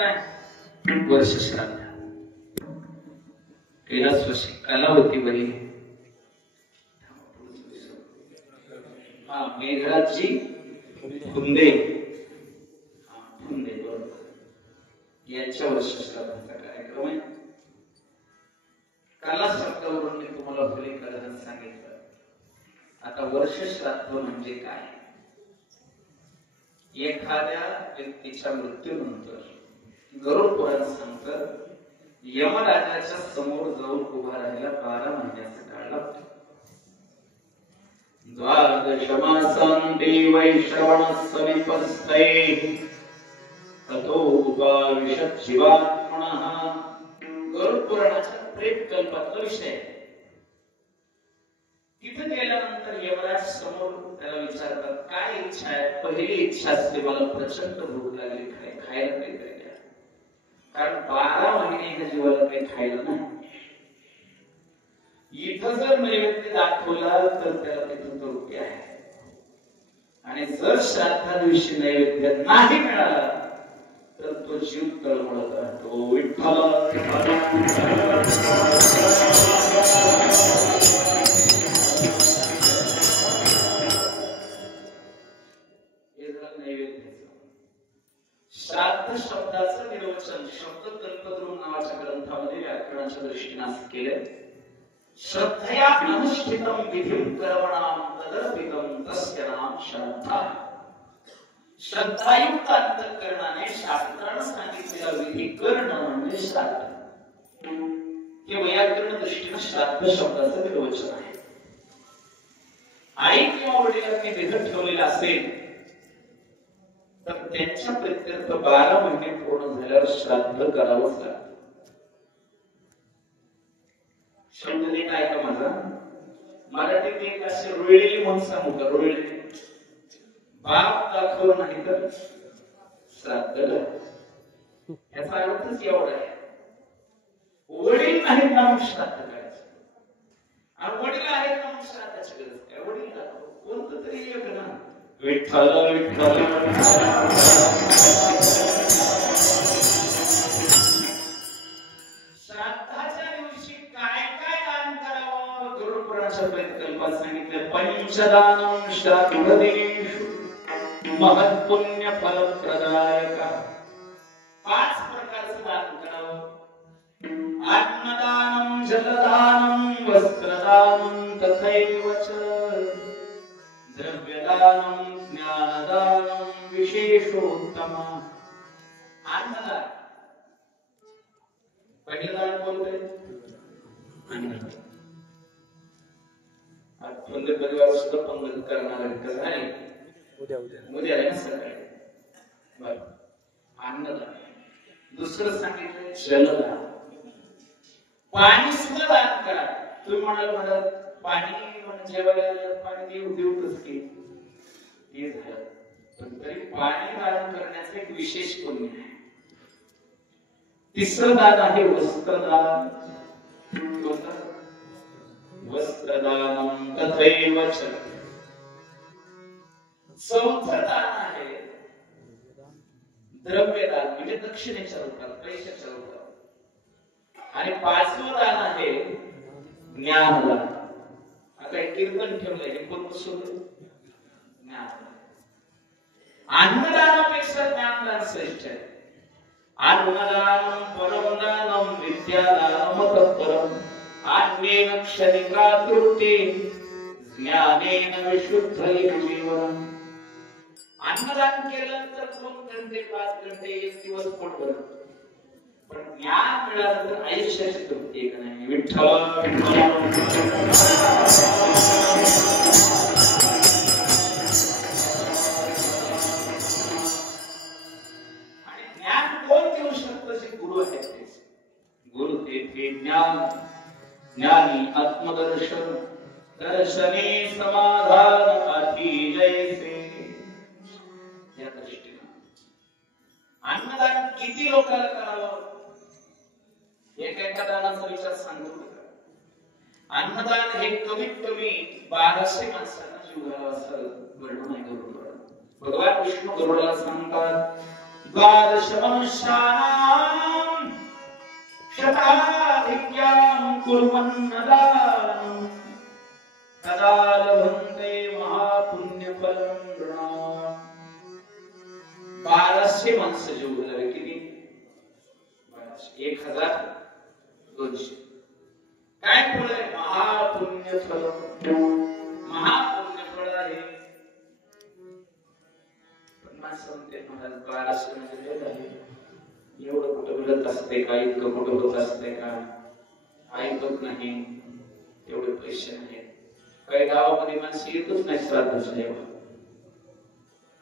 काय वर्ष श्राद्ध कैलासवासी कालावती बरी मेघराजची फुंदे बरोबर यांच्या वर्ष श्राद्धाचा कार्यक्रम आहे. काला शब्दावरून मी तुम्हाला फलीकरण सांगितलं. आता वर्ष श्राद्ध म्हणजे काय? एखाद्या व्यक्तीच्या मृत्यूनंतर गरुड पुराण सांगतं यमराजाच्या समोर जाऊन उभा राहायला 12 महिन्याचा काळ लागतो. द्वादशमासांते वैश्रवण समीपस्थै ततो उपाविशत् शिवात्मनः. गरुड पुराणाचा प्रेम कल्पातला विषय. तिथे गेल्यानंतर यमराज समोर त्याला विचारतात काय इच्छा आहे? पहिली इच्छा असते मला प्रचंड भूक लागली, खायला काहीतरी द्या. कारण 12 महिने ह्या जीवाला काही खायला नाही. इथं जर नैवेद्य दाखवला तर त्याला तिथून तृप्ती आहे. आणि जर श्राद्धा दिवशी नैवेद्य नाही मिळाला तर तो जीव तळमळत राहतो. विठ्ठल श्राद्ध शब्दाचं निर्वचन शब्द कल्पद्रुम नावाच्या ग्रंथामध्ये व्याकरणाच्या दृष्टीने असं केलं. श्रद्धया अनुष्ठितम विधिं कर्मणां तदर्पितम तस्य नाम श्रद्धा. श्रद्धायुक्त अंतःकरणाने शास्त्राने सांगितलेला विधी करणं म्हणजे श्राद्ध. हे व्याकरण दृष्टीने श्राद्ध शब्दाचं निर्वचन आहे. आई किंवा वडिलांनी विधी ठेवलेला असेल तर त्यांच्या प्रित्यर्थ 12 महिने पूर्ण झाल्यावर श्राद्ध करावंच लागतं. शब्द नीट ऐका माझा. मराठीत एक असे रुळलेली म्हणून सांगू का? रुळलेली बाप दाखवलं नाही तर श्राद्ध करायचं. याचा अर्थच एवढा आहे. वडील नाहीत ना मग श्राद्ध करायचं. आणि वडील आहेत ना मग श्राद्धाची गरज काय? वडील दाखव कोणतं तरी एक ना. विठ्ठल विठ्ठल श्राद्धाच्या दिवशी काय काय दान करावं? गरुड पुराणाच्या कल्पात सांगितलं पंचदानं श्राद्धदिनेषु महत्पुण्य फलप्रदायक. 5 प्रकारचं दान करावं. अन्नदानं जलदानं वस्त्रदानं तथैव च द्रव्यदानं ज्ञानदानं विशेषोत्तम. अन्नदान पहिलं दान कोणतं? अन्नदान. आज पंडित परिवार सुद्धा पंडित करणार आहे. कसं आहे? उद्या आहे ना सकाळी. बरं अन्नदान. दुसरं सांगितलं जलदान. पाणी सुद्धा दान करा. तुम्ही म्हणाल पाणी म्हणजे पाणी देऊच की ते झालं. पण तरी पाणी दान करण्याचं एक विशेष पुण्य आहे. तिसरं दान आहे वस्त्रदान. वस्त्रदानं तथैव च. चौथं दान आहे द्रव्यदान म्हणजे दक्षिणेच्या रूपात पैशाच्या रूपात. आणि 5वं दान आहे ज्ञानदान. आता एक कीर्तन ठेवलंय हे कोण बसवलं? ज्ञानदान. अन्नदानापेक्षा ज्ञानदान श्रेष्ठ आहे. अन्नदानं परम दानं विद्यादानं तत्परम. अन्नेन क्षणिका तृप्ती ज्ञानेन विशुद्धं जीवनम्. अन्नदान केलं तर 2 घंटे 5 घंटे 1 दिवस पोट भरतं. पण ज्ञान मिळालं तर आयुष्याची तृप्ती एक नाही. विठ्ठल आणि ज्ञान कोण देऊ शकतं? जे गुरु आहेत तेच. गुरु ते ज्ञान. ज्ञानी आत्मदर्शन दर्शने समाधान अति जैसे. या दृष्टीने अन्नदान किती लोकांना करावं? एका दानाचा विचार सांगतो. अन्नदान हे कमीत कमी 1200 माणसांना जीव घालावा असं वर्णन आहे गरुडाला. भगवान विष्णू गरुडाला सांगतात द्वादश मनुष्याणां शताधिक्यां कुर्वन्नदानं तदा लभन्ते महापुण्यफलं नृणाम्. 1200 माणसं जीव घालावे. किती? 1200. काय फळ आहे? महापुण्यफल. महापुण्यफळ आहे. पण माणसं म्हणते महाराज 1200 म्हणजे लय झाले. एवढं कुठं घडत असते का? इतकं कुठं होत असते का? ऐकत नाही. एवढे पैसे नाही. काही गावामध्ये माणसं येतच नाही श्राद्धाच्या जेव्हा.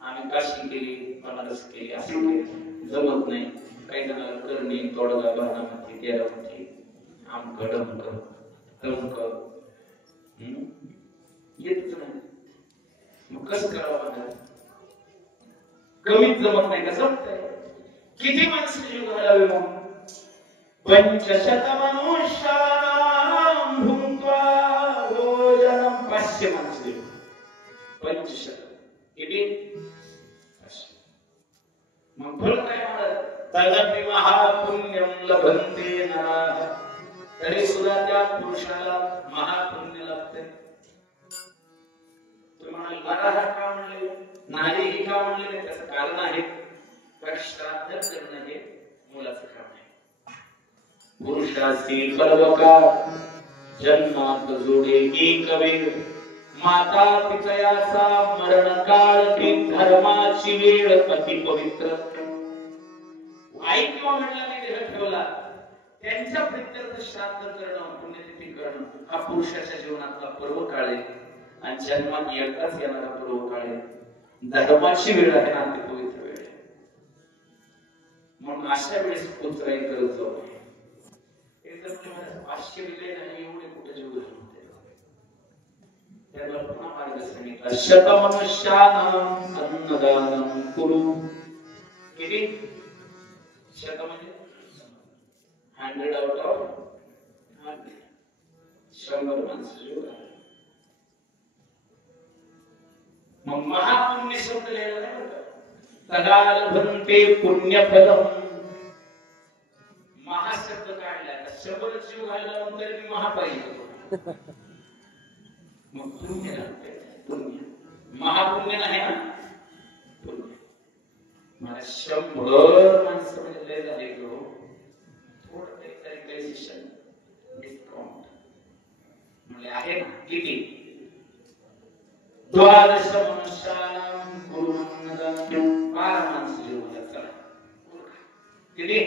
आम्ही काशी केली, बनारस केली, असं केली, जमत नाही. काही जणांना करणी तोडगा बाणामध्ये तेरामध्ये आमक डमक तमक येतच नाही. मग कसं करावं? कमीच जमत नाही का? जमतंय. किती माणसं जीव घालावे? मग 500 मनुष्याणां भुंक्त्वा भोजनं. 500 माणसं जीव. 500 किती? मग फळ काय म्हणतात? तदपि महापुण्यं लभन्ते नराः. तरी सुद्धा त्या पुरुषाला महापुण्य लाभते. तुम्हाला नराः का म्हणले? नारी का म्हणले? त्याचं कारण आहे. श्राद्ध करणं हे मुलाचं काम आहे. पुरुषासी पर्वकाळ जन्मात जोडे एक वेळ. माता पितयाचा मरण काळ ती धर्माची वेळ अति पवित्र. आई किंवा वडिलांनी देह ठेवला त्यांच्या प्रित्यर्थ श्राद्ध करणं, पुण्यतिथी करणं हा पुरुषाच्या जीवनातला पर्व काळ आहे. आणि जन्मात एकदाच येणारा पर्व काळ आहे. धर्माची वेळ आहे ना, अति पवित्र वेळ आहे. म्हणून अशा वेळेस पुत्राई करत जाऊ नये. एकदम 500 दिले नाही एवढे कुठे जीव घालून त्याला पुन्हा मार्ग सांगितला. शतमनुष्यानां अन्नदानं कुरु. किती? 100 म्हणजे 100 आउट ऑफ 100 माणसं जीव घाला. मग महापुण्य शब्द लिहिला नाही बरं. तदा लभन्ते पुण्यफलम्. महाशब्द काढला. 100 जीव घालल्यानंतर मी महापाहिजे. मग पुण्य लागते. पुण्य महापुण्य नाही ना. पुण्य मला 100 माणसं म्हणजे लय झाले की हो. थोडं काहीतरी कन्सेशन डिस्काउंट म्हणजे आहे ना. किती? 12 मनुष्यानां कुर्वन्नदानं. 12 माणसं जीव घाला. चला किती?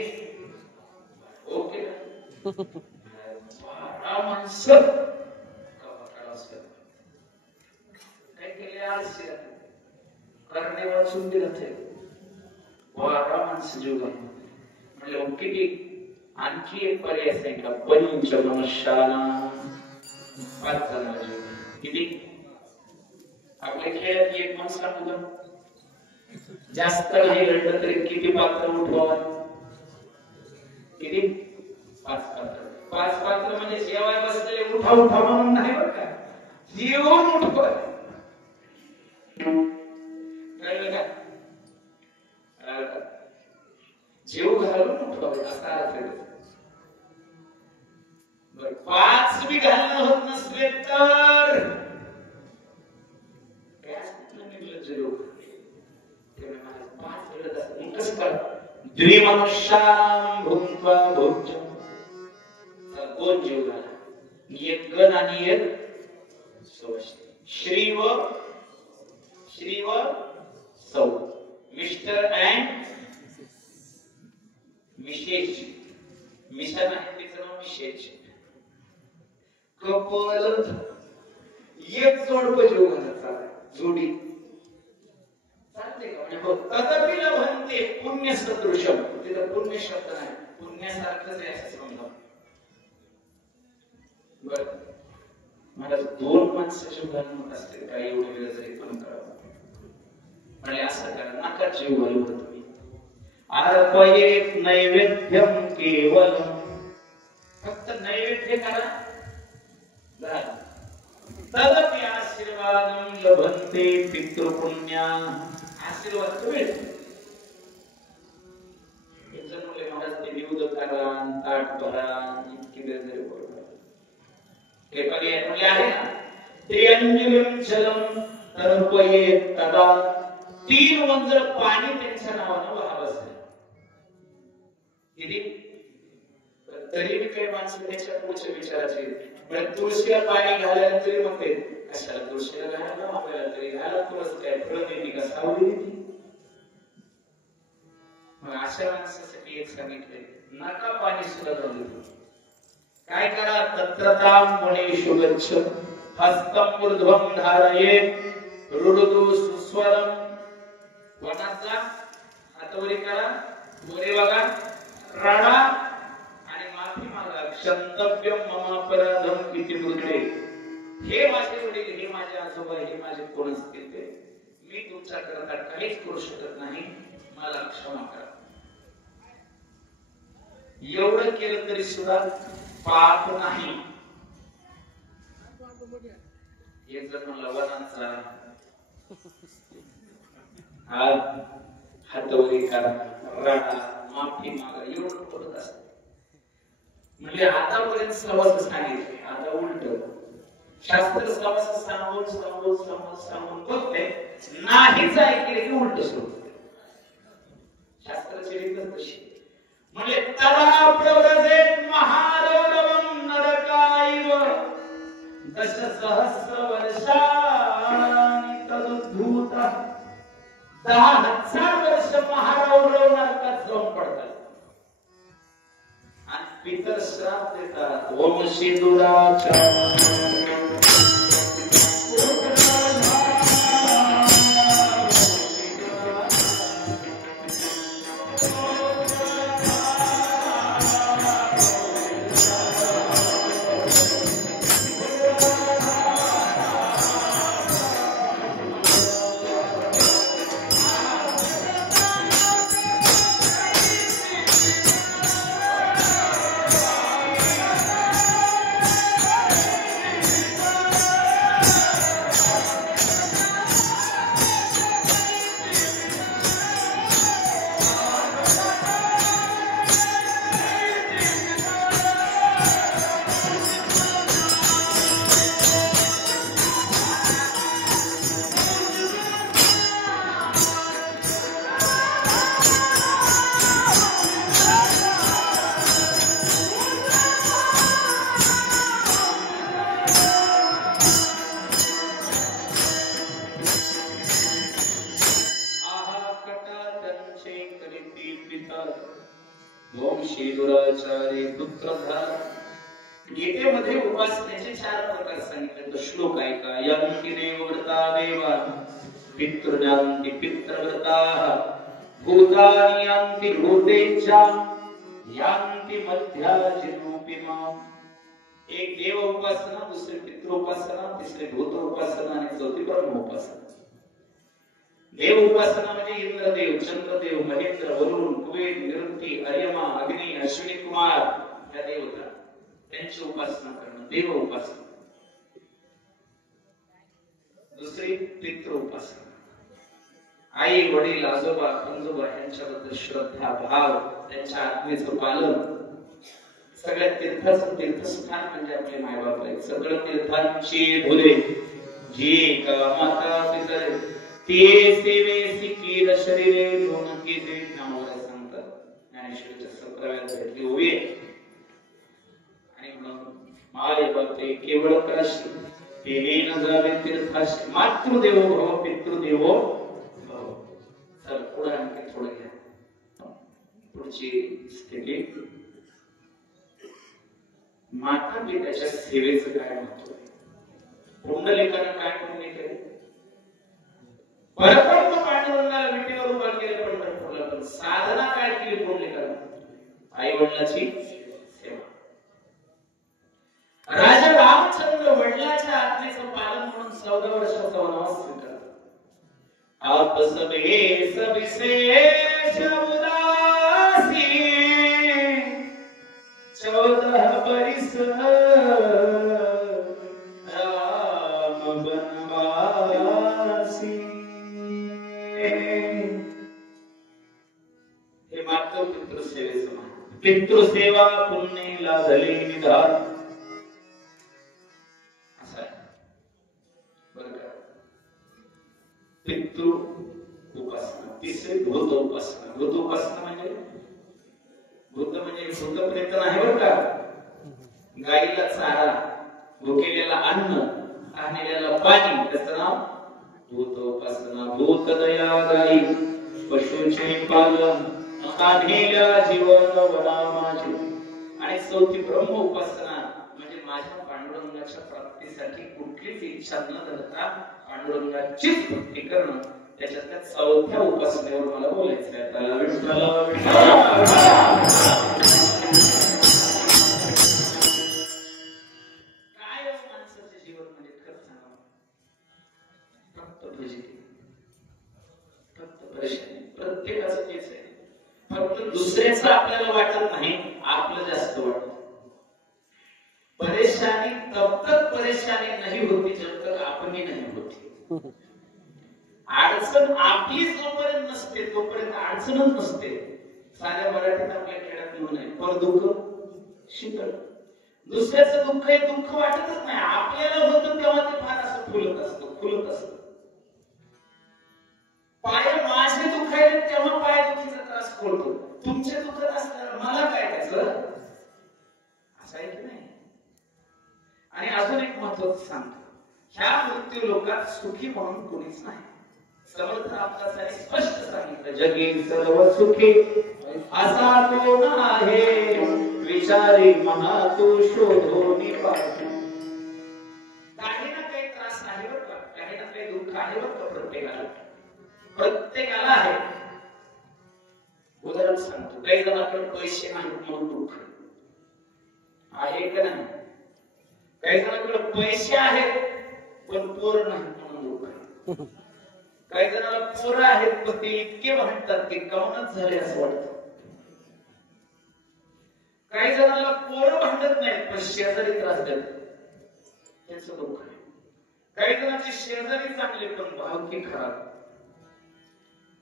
ओके. 12 माणसं करणे वाचून दिलं ते 12 माणसं जीव घालून म्हणजे किती? आणखी एक पर्याय सांगितला. 5 मनुष्यानां 5 जणांना जीव. किती? आपल्या खेळात एक माणूस सांगू जास्त नाही घडलं तरी किती पात्र उठवावं? किती? 5 पात्र. 5 पात्र म्हणजे जेवाय बसलेले उठा उठा म्हणून नाही बरं का. जेवून उठवा. जीव घालून उठवावे असा अर्थ आहे. 5 बी घालणं होत नसले तर द्विमनुष्यानां भुंक्त्वा भोज्यम्. 2 जीव घाला. एक गण आणि एक श्री व सौ. Mister and Mrs. मिशन आहे तिचं नाव मिसेस. कपल एक जोडपं जीव घालायचा. जोडी चालते का? म्हणजे तदपि लभन्ते पुण्य सदृशम. तिथं पुण्य शब्द नाही. पुण्यासारखंच आहे असं समजा. बरं मला 2 माणसं जीव घालून असते काय एवढे वेळ जरी पण करावं म्हणजे असं करा. नका जीव घालू तुम्ही. अर्पयेत नैवेद्यम केवलम. फक्त नैवेद्य करा. तदपि आशीर्वादं लभन्ते पितृपुण्या. आशीर्वाद मिळतो. दूध करा ताट भरा इतकी वेळ जरी बोलतो हे पर्याय म्हणजे आहे ना त्रिअंजुलम जलम तर्पये तदा 3 वंजळ पाणी त्यांच्या नावानं वाहावं किती तरी मी काही माणसं त्याच्या पुढच्या विचाराचे म्हणजे तुळशीला पाणी घालायला तरी म्हणते कशाला तुळशीला घालायला आपल्याला तरी घाला तुळस काय फळं देते का सावली देते मग अशा माणसासाठी एक सांगितले नका पाणी सुद्धा जाऊ देतो काय करा तत्रताम मुनीषु गच्छ हस्तम ऊर्ध्वं धारयेत् रुरुदु सुस्वरम वनाचा हातवरी करा वरी बघा राडा आणि माफी मागा क्षंतव्यम मम अपराधम इति मृते हे माझे वडील हे माझे आजोबा हे माझे कोण असतील ते मी तुमच्या करता काहीच करू शकत नाही मला क्षमा करा एवढं केलं तरी सुद्धा पाप नाही एक जर म्हणला वनाचा हातवरी करा राडा माफी मागा एवढं बोलत असत म्हणजे आतापर्यंत सवास सांगितले आता उलट शास्त्र सवास सांगून सांगून सांगून सांगून बघते नाहीच ऐकले की उलट सोडत शास्त्राची रीतच तशी म्हणजे तदा प्रव्रजेत महारौरवं नरकायव दश सहस्र वर्षानि तदुद्धूतः 10,000 वर्ष महारौरव नरकात जाऊन पडतात आणि पितर श्राप देतात ओम सिंदुराचार्य गीतेमध्ये उपासनेचे 4 प्रकार सांगितले. तो श्लोक ऐका. यंति देवव्रता देवा पितृयांति पितृव्रताः भूतानि यांति भूतेच्छा यांति मध्याजिरूपिमा. एक देव उपासना, दुसरी पितृ उपासना, तिसरी भूत उपासना आणि चौथी ब्रह्म उपासना. देव उपासना म्हणजे इंद्रदेव, चंद्रदेव, महेंद्र, वरुण, कुबेर, निरुक्ती, अर्यमा, अग्नी, अश्विनी कुमार या देवता त्यांची उपासना करणं देव उपासना. दुसरी पितृ उपासना, आई वडील आजोबा पंजोबा यांच्याबद्दल श्रद्धा भाव, त्यांच्या आत्मेचं पालन. सगळ्या तीर्थाचं तीर्थस्थान म्हणजे आपले मायबाप आहेत. सगळं तीर्थांची धुले जी का माता पितर ते सेवेसी कीर शरीरे दोन की ते नावाला सांगतात. ज्ञानेश्वरीच्या 17व्या अध्यायातली ओवी आणि माय बापे केवळ काशी तेने न जावे तीर्थाशी मातृदेवो भव पितृदेवो भव. तर पुढे आणखी थोडं घ्या. पुढची स्थिती माता पित्याच्या सेवेचं काय महत्व आहे. पुंडलिकानं काय पुण्य केले. परब्रह्म पांडुरंगाला विटेवर उभा केलं पंढरपूरला, पण साधना काय केली पुंडलिकानं. आई वडिलाची सेवा. राजा रामचंद्र वडिलांच्या आज्ञेचं पालन म्हणून 14 वर्षाचा वनवास स्वीकारला. आप सब विशेष उदासी 14 बरिस राम बनवासी. हे मात्र पितृ सेवेचं महत्व. पितृसेवा पुण्य लाभले निधान असं आहे बरं का. पितृ उपासना. तिसरी भूत उपासना. भूत उपासना म्हणजे भूत म्हणजे भूत प्रेत नाही बरं का. गाईला चारा, भुकेलेला अन्न, आणलेला पाणी, त्याचं नाव भूत उपासना. भूत दया गाई, पशूचे पालन, आणलेल्या जीवन वना माझे. आणि चौथी ब्रह्म उपासना म्हणजे माझ्या पांडुरंगाच्या प्राप्तीसाठी कुठलीच इच्छा न धरता पांडुरंगाचीच भक्ती करणं. त्याच्यातल्या चौथ्या उपासनेवर मला बोलायचं आहे आता. प्रत्येकाचं तेच आहे. फक्त दुसऱ्याचं आपल्याला वाटत नाही, आपलं जास्त वाटत. परेशानी तब तक परेशानी नहीं होती जब तक अपनी नहीं होती. अडचण आपली जोपर्यंत नसते तोपर्यंत अडचणच नसते. साध्या मराठीत आपल्या खेळात म्हणून आहे, पर दुःख शीतळ. दुसऱ्याचं दुःख हे दुःख वाटतच नाही, आपल्याला होतं तेव्हा ते फार असं फुलत असतं, खुलत असतं. पाय माझे दुखायले तेव्हा पाय दुखीचा त्रास कळतो, तुमचे दुखत असल्यावर मला काय त्याचं असं आहे की नाही. आणि अजून एक महत्वाचं सांगतो, ह्या मृत्यू लोकात सुखी म्हणून कोणीच नाही. समर्थ आपल्यासाठी स्पष्ट सांगितलं, जगी सर्व सुखी असा कोण आहे, विचारी मना तू शोधोनी पाहतो. काही ना काही त्रास आहे बरं का, काही ना काही दुःख आहे बरं का प्रत्येकाला. प्रत्येकाला आहे. उदाहरण सांगतो, काही जणांकडे पैसे नाहीत म्हणून दुःख आहे का नाही. काही जणांकडे पैसे आहेत पण पोर नाहीत म्हणून दुःख. काही जणांना पोरं आहेत पण ते इतके भांडतात की कवनच झाले असं वाटतं. काही जणांना पोरं भांडत नाहीत पण शेजारी त्रास देतात, त्याचं दुःख आहे. काही जणांचे शेजारी चांगले पण भावकी खराब.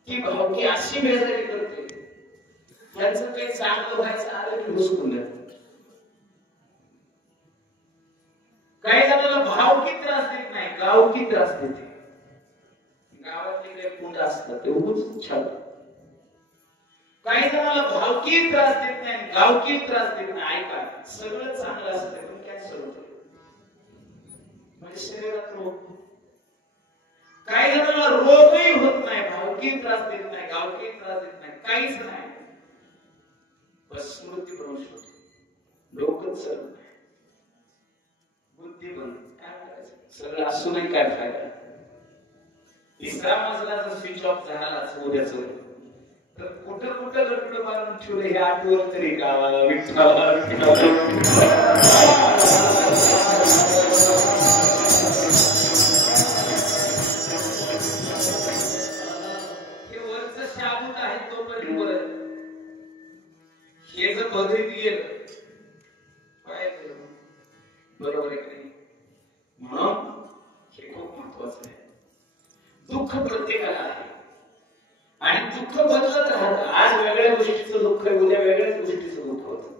ती भावकी अशी बेजारी करते, त्यांचं काही चांगलं व्हायचं आलं की हुसकून देतात. काही जणांना भावकी त्रास देत नाही, गावकी त्रास देते. गावातले काही कुंड असतात ते उगूच छान. काही जणांना भावकी त्रास देत नाही, गावकी त्रास देत नाही. ऐका, सगळं चांगलं असतं पण कॅन्सर होतं म्हणजे शरीरात रोग. काही जणांना रोगही होत नाही, भावकी त्रास देत नाही, गावकी त्रास देत नाही, काहीच नाही, बस स्मृती भ्रंश होतो. डोकं सरळ नाही, बुद्धी बंद. काय करायचं, सगळं असूनही काय फायदा. तिसरा मजला जर स्विच ऑफ झालाच उद्याच तर कुठं कुठं गटलं मारून ठेवलं हे आठवण तरी का. हे जर बघित गेलं काय बरोबर आहे की नाही. म्हणून हे खूप महत्वाचं आहे. दुःख प्रत्येकाला आहे आणि दुःख बदलत राहतं. आज वेगळ्या गोष्टीचं दुःख आहे, उद्या वेगळ्याच गोष्टीचं दुःख होतं.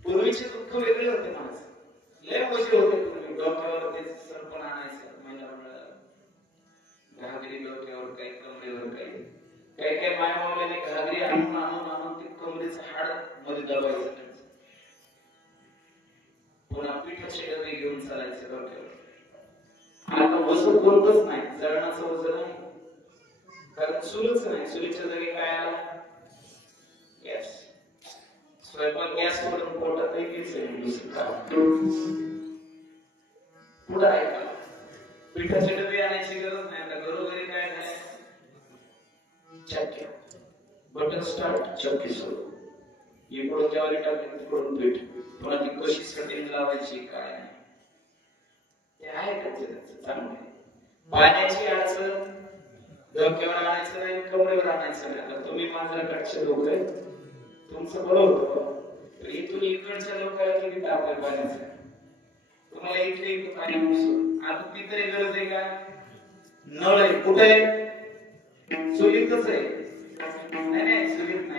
पूर्वीचे दुःख वेगळे होते. माणसं लय मजे होते पूर्वी. डोक्यावर तेच सरपण आणायचं महिला मंडळाला, घागरी डोक्यावर काही, कमरेवर काही. काही काही मायामावल्याने घागरी आणून आणून आणून ते कमरेचं हाड मध्ये दबायचं. पुन्हा पिठाचे डबे घेऊन चालायचे डोक्यावर. आता वजन कोणतंच नाही, जळणाचं वजन नाही, कारण चूलच नाही. चुलीच्या जागी काय आला, गॅस. स्वयंपाक गॅस वरून पोटात दुसरं पुढं आहे का. पिठाचे डबे आणायची गरज नाही. आता घरोघरी काय झालंय, चक्क्या, बटन स्टार्ट, चक्की सुरू. इकडून ज्वारी टाकली तिकडून पीठ, पुन्हा ती कशी सेटिंग लावायची काय नाही ते आहे त्याचं चांगलं. पाण्याची अडचण डोक्यावर आणायचं नाही, कमरेवर आणायचं नाही. आता तुम्ही मांजराकडचे लोक आहे, तुमचं बरं होतं. इथून इकडच्या लोकांना किती ताप आहे पाण्याचा. तुम्हाला इकडे इथं पाणी उपसून आता ती तरी गरज आहे का. नळ आहे कुठे आहे, चुलीतच आहे. नाही नाही चुलीत नाही.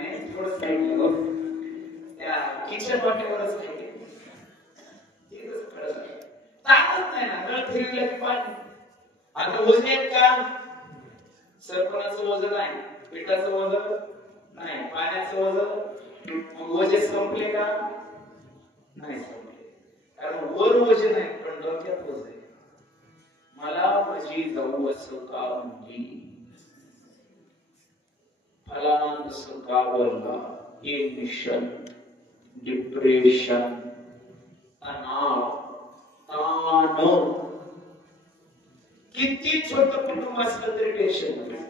किचन वाटेवरच आहे. ताकद नाही ना, गळ फिरवलं की पाणी. आता वजन आहेत का? सरपणाचं वजन आहे, पिठाचं वजन नाही, पाण्याचं वजन. मग वजन संपले का? नाही संपले. कारण वर वजन आहे पण डोक्यात वजन आहे. मला माझी जाऊ असं का म्हणली, फलाना असं का बोलला. इमिशन, डिप्रेशन, तणाव, ताण. किती छोटं कुटुंब असलं तरी टेन्शन नाही.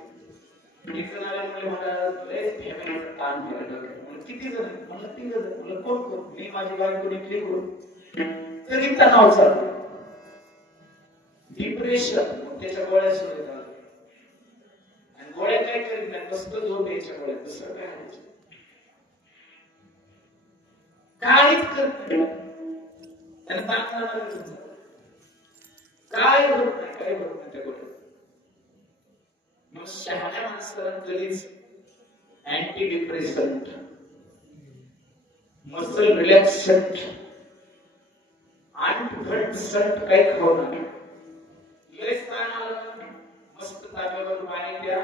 किती जण म्हणलं 3 जण. म्हणलं कोण कोण? मी, माझी बायको, निघली करून. तरी तणाव चालू. डिप्रेशन, त्याच्या गोळ्या सुरू झाल्या. आणि गोळ्या काय करीत नाही, कसं झोप यायच्या गोळ्या, दुसरं काय व्हायचं काहीच करत नाही. आणि काय होत नाही, काय होत नाही त्या गोळ्या. मग शहाण्या माणसाला कधीच अँटी डिप्रेसंट, मसल रिलॅक्संट, अंटघट संट काही खाऊ नका. मस्त ताब्यावर पाणी प्या,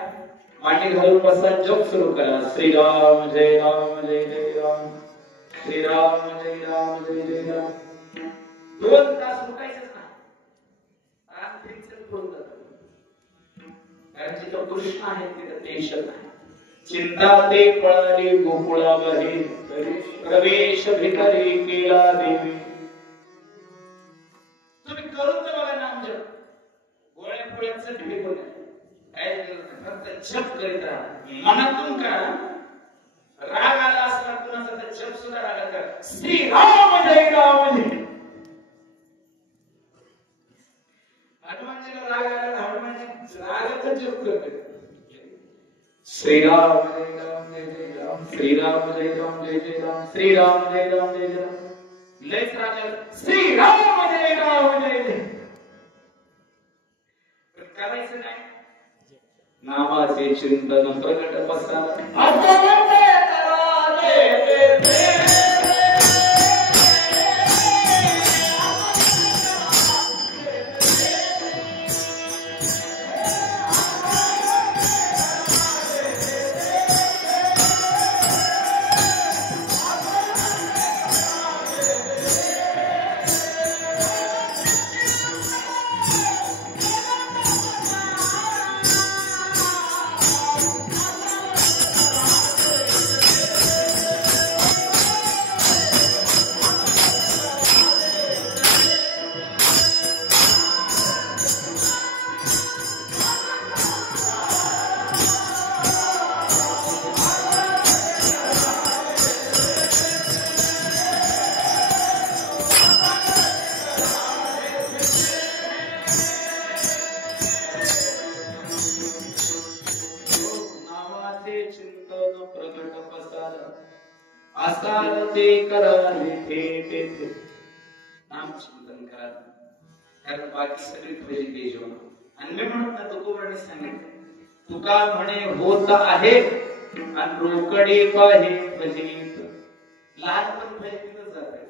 मांडी घालून बसा, जप सुरू करा. श्रीराम जय राम जय जय राम, श्रीराम जय राम जय जय राम. 2 तास रुकायचंच ना. कारण जिथं कृष्ण आहे तिथं टेन्शन आहे. चिंता ते पळाली गोकुळा बाहेर, प्रवेश भितरी केला देवी. तुम्ही करून तर बघा नामजप. गोळ्या पोळ्याचं ढेकून काय फक्त जप करीत राहा, मनातून करा. राग आला असला कुणाचा तर जप सुद्धा रागा करा. श्रीराम जय राम जय. हनुमानजीला राग आला, हनुमानजी रागाचा जप करते. श्रीराम जय राम जय जय राम, श्रीराम जय राम जय जय राम, श्रीराम जय राम जय जय राम. लयच राग, श्रीराम जय राम जय जय. करायचं नाही. नामाचे चिंतन प्रगट पसार. ते कराले थे नाम चिंतन करा. कारण बाकी सगळी फजिती देजो. आणि मी म्हणत ना, तुकोबांनी सांगितलं, तुका म्हणे होत आहे आणि रोकडे पाहे फजित. लहानपण फजितीतच जात आहे.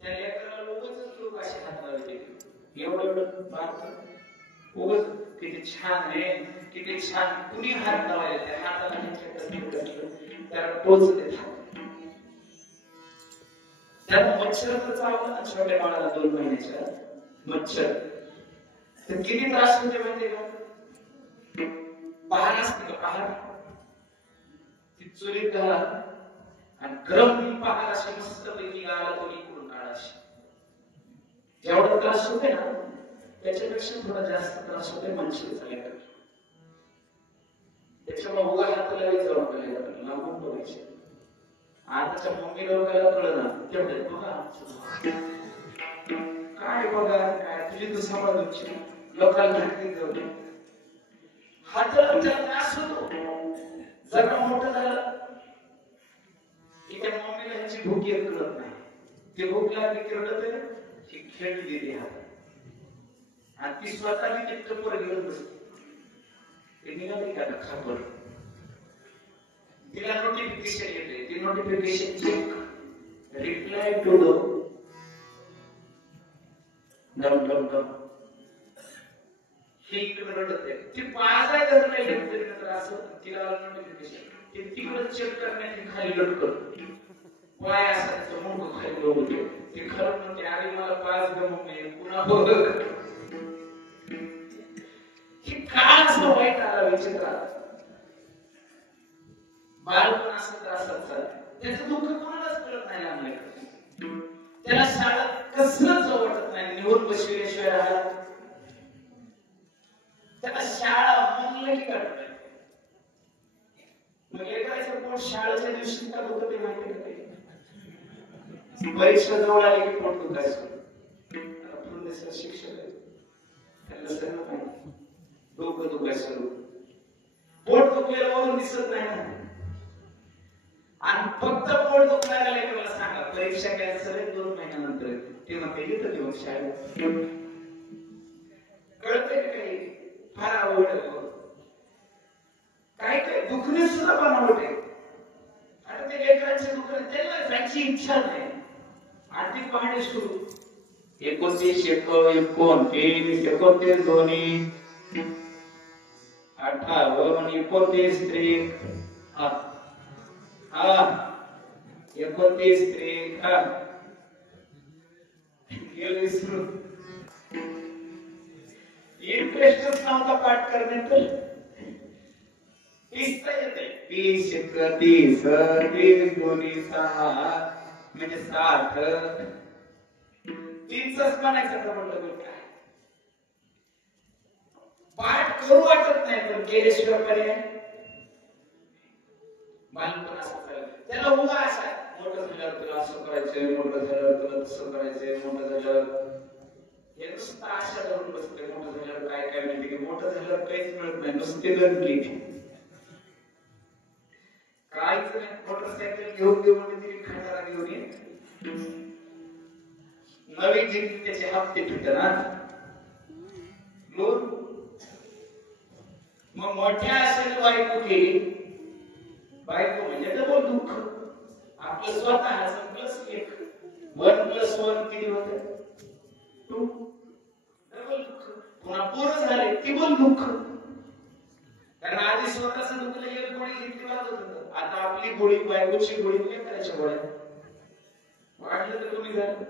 त्या लेकराला लोकच लोक असे हात लावले. एवढं बारक उगच किती छान आहे, किती छान. कुणी हात लावायला त्या हाताला त्याला टोच देतात. त्यात मच्छर चावला ना छोट्या बाळाला 2 महिन्याच्या. मच्छर तर किती त्रास होते माहितीये का? पहार असते का, पहार ती चुलीत घाला आणि गरम पहार अशी मस्त पैकी गाला तुम्ही इकडून काढाशी. जेवढा त्रास होते ना त्याच्यापेक्षा थोडा जास्त त्रास होते मच्छरीचा लेकर. त्याच्यामुळे उगा हात लावायचं वाटलं, लांबून बघायचे. आताच्या मम्मी लोकांना कळलं ना, तेवढे बघा काय बघा काय तुझी तू सांभाळून लोकांना हाताला त्रास होतो. जरा मोठं झालं की त्या मम्मीला ह्याची भूक येत कळत नाही. ते भूक लागली की रडत ती खेळली दिली हात आणि ती स्वतः मी ते पोर घेऊन बसते. ते निघाली का खापर, तिला नोटिफिकेशन येते. ती notification check reply to the डम डम डम ही इकडे रडत आहे. ती पाजाय धर नाही तरी नंतर असं तिला नोटिफिकेशन ते तिकडे चेक करण्याची खाली लटकत वाय असायचं मुंग खाली होते. ते खरं म्हणते आधी मला पाच गमत नाही पुन्हा बघ की काय असं वाईट आला विचित्र बालपण असं त्रासात चालतं. त्याचं दुःख कोणालाच कळत नाही लहान लेकराला. त्याला शाळेत कसलंच वाटत नाही. निवड बसविल्याशिवाय राहत त्याला शाळा म्हणलं की कळत नाही. मग लेकराचं पोट शाळेच्या दिवशी का दुखत ते माहिती नाही. परीक्षा जवळ आली की पोट दुखायचं. शिक्षक आहे त्यांना सगळं माहिती. डोकं दुखायचं पोट दुखलेलं वरून दिसत नाही ना. आणि फक्त पोट दुखणाऱ्या लेकराला सांगा परीक्षा कॅन्सल आहे 2 महिन्यानंतर ते म्हणते येतं घेऊन शाळेत. कळतंय का काही फार आवड काय काय दुखणे सुद्धा बनावट आहे. आता ते लेकरांचे दुखणे त्यांना त्यांची इच्छा नाही. आर्थिक पाहणे सुरू 29 29 29 दोन्ही 58 29 त्रिक 29 त्रिक इंटरेस्टच नव्हता पाठ करण्यात. 30 येते 30 30 30 दोन्ही 6 म्हणजे 60 तीनच म्हणायचं तर म्हणलं काय पाठ करू वाटत नाही पण केल्याशिवाय पर्याय. बालपण असं त्याला उगा असा मोठं झाल्यावर तुला असं करायचंय मोठं झाल्यावर तुला तसं करायचंय मोठं झाल्यावर हे नुसतं आशा धरून बसते. मोठं झाल्यावर काय काय मिळते की मोठं झाल्यावर काहीच मिळत नाही नुसते गणली काहीच नाही. मोटरसायकल घेऊन घेऊन तरी खंडारा घेऊन ये नवीन जिंकली त्याचे हप्ते फिटणार लोन. मग मोठ्या आशेने बायको केली. बायको म्हणजे डबल दुःख. आपलं स्वतःचं +1 1 + 1 किती होते 2 डबल दुःख. पुन्हा पूर्ण झाले तिबल दुःख. कारण आधी स्वतःचं दुःख एक गोळी घेतली वाजत होतं. आता आपली गोळी बायकोची गोळी करायच्या गोळ्या वाढलं तर कमी झालं.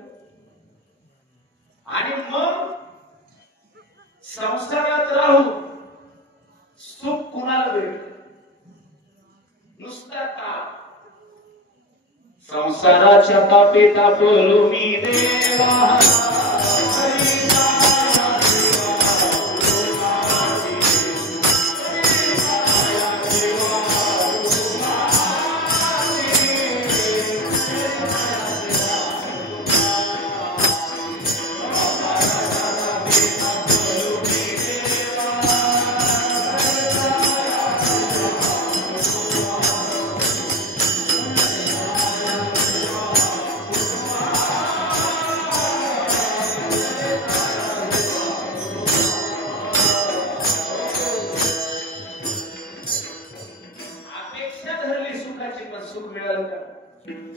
आणि मग संसारात राहून सुख कुणाला भेटत नुसता ताप. संसाराच्या तापे तापलो मी देवा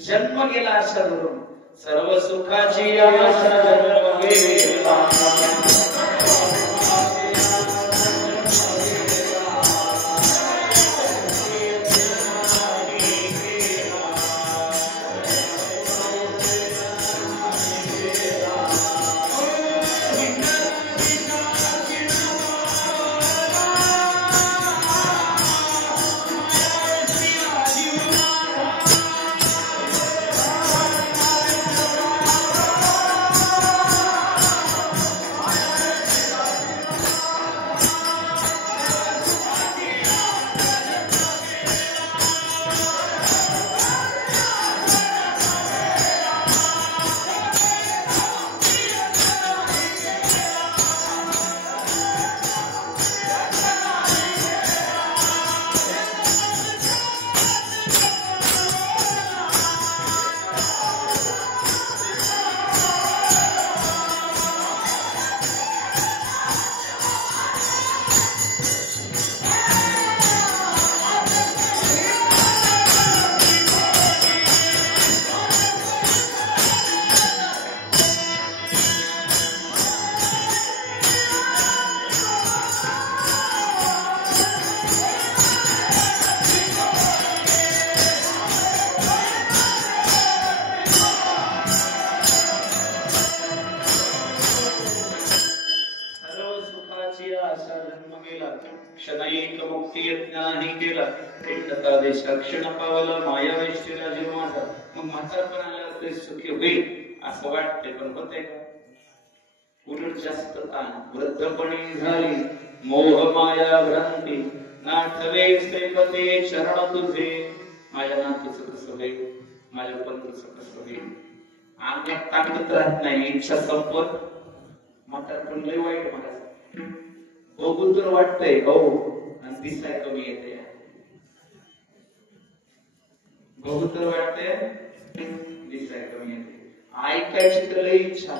जन्म गेला आशा धरून सर्व सुखाची आशा जन्म गेला. दिशा क्षण पावलं माया वेष्टीला जीव माझा. मग म्हातारपणाला ते सुखी होईल असं वाटते, पण होते का? उलट जास्त ताण. वृद्धपणी झाली मोह माया भ्रांती, नाठवे सेवते चरण तुझे. माझ्या नातूचं कसं होईल, माझ्या पंतचं कसं होईल. अंगात ताकद राहत नाही, इच्छा संपत. म्हातारपण लय वाईट मला बघून तर वाटतंय हो, आणि दिसाय कमी येते. बघू तर वाटतंय, दिसाय कमी येते. ऐकायची तर लय इच्छा.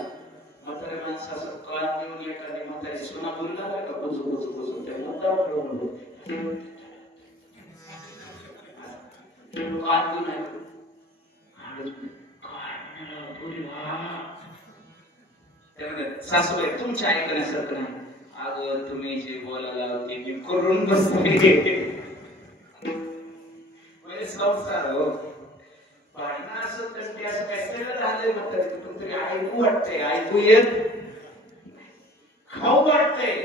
म्हातारे माणसं असं कान देऊन एखादी म्हातारी सुना बोलला का कुजू कुजू कुजू त्या मोठा कान देऊन सासूबाई तुमच्या ऐकण्यासारखं नाही. अगं तुम्ही जे बोलायला होते मी करून बसते. म्हणजे संसार हो भांडणं असं तर ते असं काय सगळं झालंय म्हणतात, पण तरी ऐकू वाटतंय, ऐकू येत, खाऊ वाटतंय.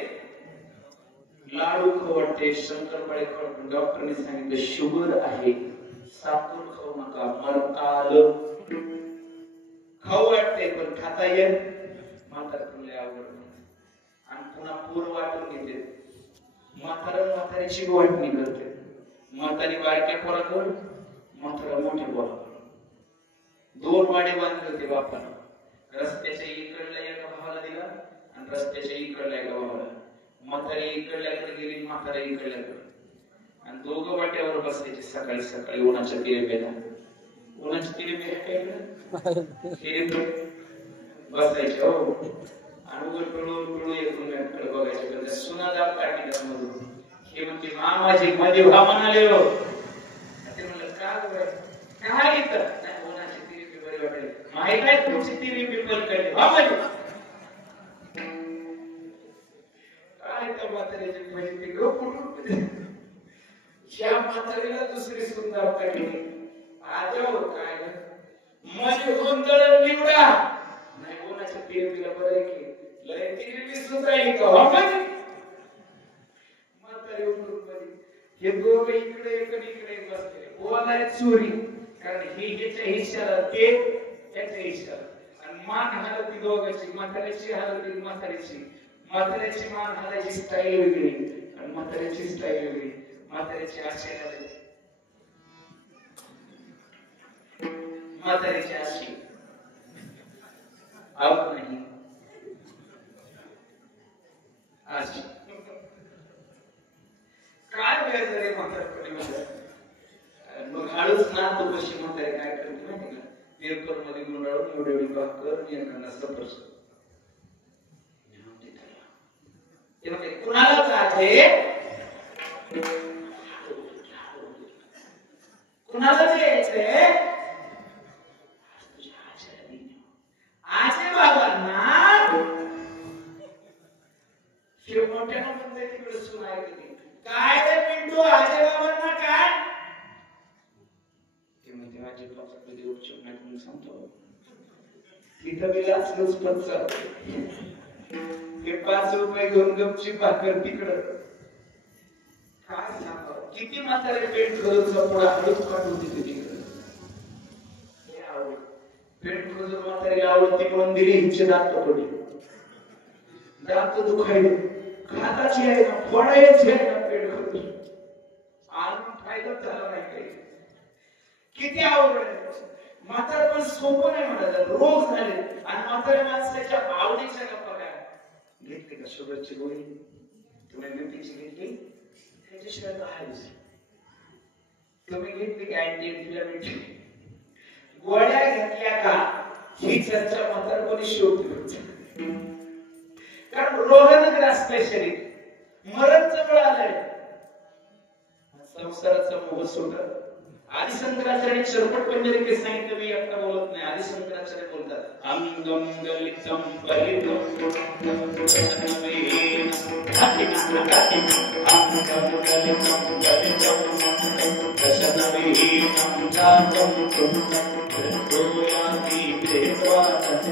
लाडू खाऊ वाटते, शंकरपाळे खाऊ वाटते. डॉक्टरने सांगितलं शुगर आहे, साखर खाऊ नका, मरताल. खाऊ वाटते पण खाता येत. म्हातारपण लय अवघड. आणि पुन्हा पूर वाटून घेते. म्हाताऱ्याची वाटणी करते. म्हातारी बारक्या पोराकडून, म्हातारा मोठ्या पोराकडून. 2 वाडे बांधले होते बापानं. रस्त्याच्या इकडला एका भावाला दिला आणि रस्त्याच्या इकडला एका भावाला. म्हातारी इकडल्याकडे गेली, म्हातारा इकडल्याकडे. आणि दोघं वाट्यावर बसायचे सकाळी सकाळी उन्हाच्या तिरेपेला. उन्हाच्या तिरेपे बसायचे हो. आणि उघड पिळू एकूण बघायचे. सुना दाब काढली मधून. हे म्हणते मामाजी मध्ये भाव म्हणाले हो. ते म्हणलं काय इथं उन्हाची तिरेपे बरी वाटले. माहित आहे तुमची तिरेपे पलकडली भामाजी. काय त्या म्हाताऱ्याची माहिती कुठून या म्हातारीला दुसरी सुंदर काढली. आजो काय माझी गोंधळ निवडा नाही. कोणाच्या तिरपीला बरं की लय तिरपी सुधारली का म्हातारी उठून हे दोघं इकडे इकडे बसले. बोलाय चोरी, कारण हे ह्याच्या हिश्श्याला ते त्याच्या हिश्श्याला. आणि मान हालती दोघांची. म्हाताऱ्याची हालती म्हाताऱ्याची. म्हाताऱ्याची मान हालायची स्टाईल वेगळी आणि म्हाताऱ्याची स्टाईल वेगळी. म्हाताऱ्याची अशी हालती, म्हाताऱ्याची अशी आव नाही अशी. काय व्हायचं रे म्हातारपणी. मग हळूच ना तो कशी म्हातारी काय करते माहिती का, पेपर मध्ये गुंडाळून एवढी भाकर एखादा सफरस. कुणाला जाते कुणाला द्यायचंय आजी बाबांना. शिव मोठ्यानं म्हणते तिकडे सुनाय कधी काय रे पिंटू आजी बाबांना काय. ते म्हणते आजी बाबा कधी उपचार नाही म्हणून सांगतो. तिथं बिल असलंच पत्ता. ते 5 रुपये घेऊन गपची भाकर तिकडं. काय सांगा किती म्हातारे पेट करून पुढे हळूच काढून देते तिकडं. पेट करून म्हातारीला आवडती म्हणून दिली हिचे दात पडली. दात दुखायले खाताची आहे ना फोडायची आहे ना पेट करून. आणून फायदा झाला नाही काही. किती आवड म्हातारपण सोपं नाही म्हणायचं, रोग झाले. आणि म्हाताऱ्या माणसाच्या आवडीच्या गप्पा काय घेतली का शुगरची गोळी, तुम्ही बीपीची घेतली त्याच्याशिवाय आहेच. तुम्ही घेतली का अँटी इन्फ्लेमेटरी गोळ्या घेतल्या का ही चर्चा म्हातारपणी शेवटी. कारण रोगानं ग्रास शरीर, मरण जवळ आलंय. संसाराचा मोह सुटत. आदि शंकराचार्य चरपट पंजरी सांगितलं, मी एकटा बोलत नाही. आदि शंकराचार्य बोलतात अंगम गलितम परितम शनवेन घातिना अंगम गलितम परितम शनवेन जातम दोयाति देवानं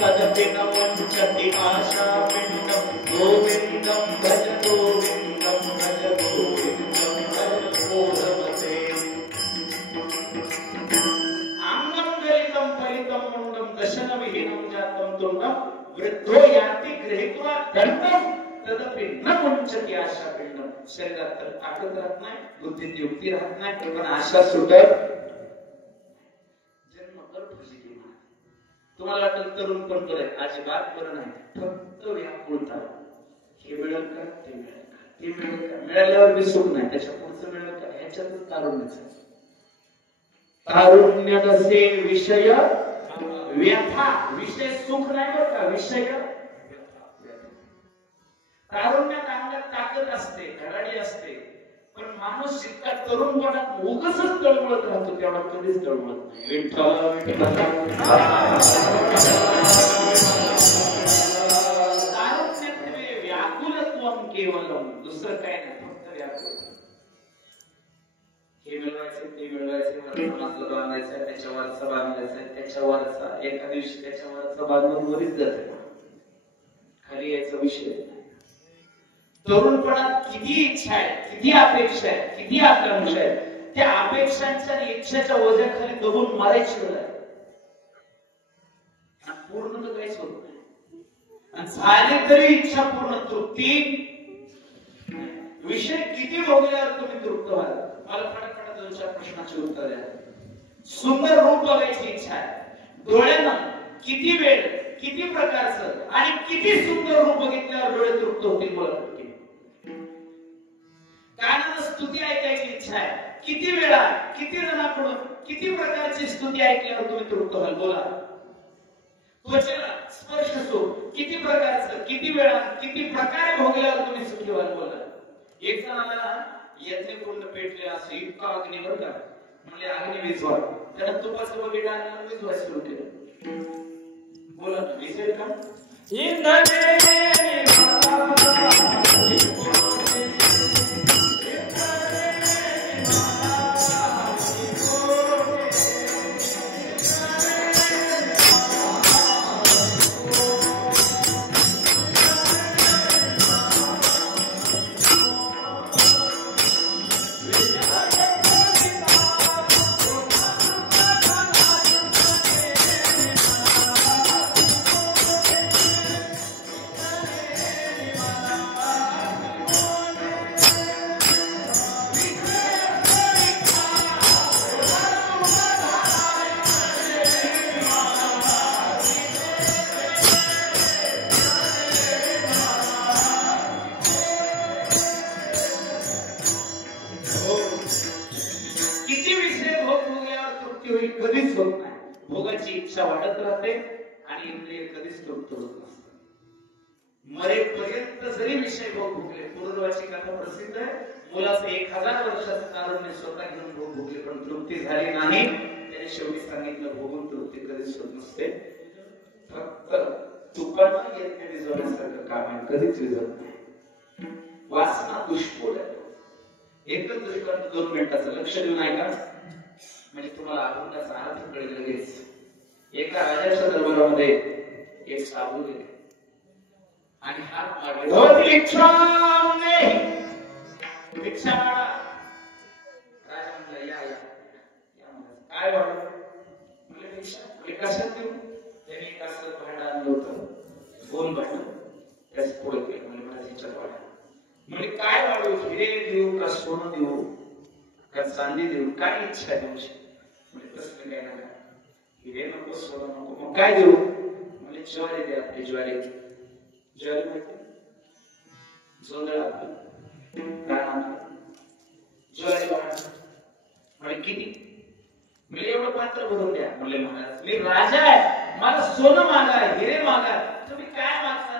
तदपि न वंचति आशा पिंडम गोविंदम भज गोविंदम भज गोविंदम भज गोविंदम दंडम तदपि न मुंचती आशा पिंडम. शरीरात तर ताकद राहत नाही, बुद्धीत युक्ती राहत नाही, पण आशा सुटत. जन्म कर फजिती. तुम्हाला वाटतं तरुण पण बरं आहे, अजिबात बरं नाही. फक्त व्याकुळता. हे मिळेल का, ते मिळेल का, ते मिळेल का, मिळाल्यावर बी सुख नाही, त्याच्या पुढचं मिळेल का, ह्याच्यातच तारुण्याचं. तारुण्य नसे विषय व्यथा. विषय सुख नाही बरं का, विषय तारुण्यात अंगात ताकद असते, धडाडी असते, पण माणूस जितका तरुणपणात उगाचच तळमळत राहतो तेवढा कधीच तळमळत नाही. तारुण्यात व्याकुलत्वम केवलम. दुसरं काय नाही, फक्त व्याकुलता. हे मिळवायचं, ते मिळवायचं, मनातलं बांधायचं, त्याच्यावरचा बांधायचं, त्याच्यावरचा एका दिवशी त्याच्यावरचा बांधून वरीच जाते, खाली यायचा विषय नाही. तरुणपणात किती इच्छा आहे, किती अपेक्षा आहे, किती आकांक्षा आहे, त्या अपेक्षांच्या आणि इच्छाच्या ओझ्याखाली दबून मारायची वेळ आहे. पूर्ण तर काहीच होत नाही, झाली तरी इच्छा पूर्ण तृप्ती. विषय किती भोगल्यावर तुम्ही तृप्त व्हाल. मला फटाफट 2-4 प्रश्नाची उत्तर द्या. सुंदर रूप बघायची इच्छा आहे, डोळ्यानं किती वेळ, किती प्रकारचं आणि किती सुंदर रूप बघितल्यावर डोळे तृप्त होतील. बोला. कानानं स्तुती ऐकायची इच्छा आहे, किती वेळा, किती जणांकडून, किती प्रकारची स्तुती ऐकल्यावर तुम्ही तृप्त व्हाल. बोला. त्वचेला स्पर्श सुख किती प्रकारचं, किती वेळा, किती प्रकारे भोगल्यावर तुम्ही सुखी व्हाल. बोला. एक जणाला यज्ञकुंड पेटलेला असं इतका अग्नी बरं का, म्हणजे अग्नी विझवा, त्याला तुपाचं बकेट आणलं, विझवा सुरू केलं. बोला ना, विझेल का? कधीच होत नाही. भोगाची इच्छा वाढत राहते आणि इंद्रिय कधीच तृप्त होत नसतात. मरेपर्यंत जरी विषय भोग भोगले, पूर्वची कथा प्रसिद्ध आहे, मुलाचं 1000 वर्षाचं तारुण्य स्वतः घेऊन भोग भोगले पण तृप्ती झाली नाही. त्याने शेवटी सांगितलं, भोगून तृप्ती कधीच होत नसते, फक्त तुपानं यज्ञ विझवण्यासारखं काम आहे, कधीच विझवत नाही. वासना दुष्फळ आहे. एकच दृष्टांत 2 मिनिटाचं लक्ष देऊन ऐका, म्हणजे तुम्हाला अभंगाचा अर्थ कळेल लगेच. एका राजाच्या दरबारामध्ये एक साधू गेले आणि हात मागले, भिक्षा मागा. राजा म्हणला, या या काय वाढ म्हणजे भिक्षा म्हणजे कशात देऊ. त्याने एक असं भांडं आणलं होतं, 2 भांडं, त्याच पुढे केलं, म्हणजे माझ्या वाड्या. म्हणजे काय वाढू, हिरे देऊ का सोनं देऊ का चांदी देऊ, काय इच्छा आहे तुमची. म्हणजे तसं काय नका, हिरे नको, सोनं नको, मग काय देऊ. म्हणजे ज्वारी दे, आपली ज्वारी. ज्वारी माहिती, जोंधळ ज्वारी वाढ. म्हणजे किती, म्हणजे एवढं पात्र भरून द्या. म्हणले, महाराज मी राजा आहे, मला सोनं मागा, हिरे मागा, तुम्ही काय मागता,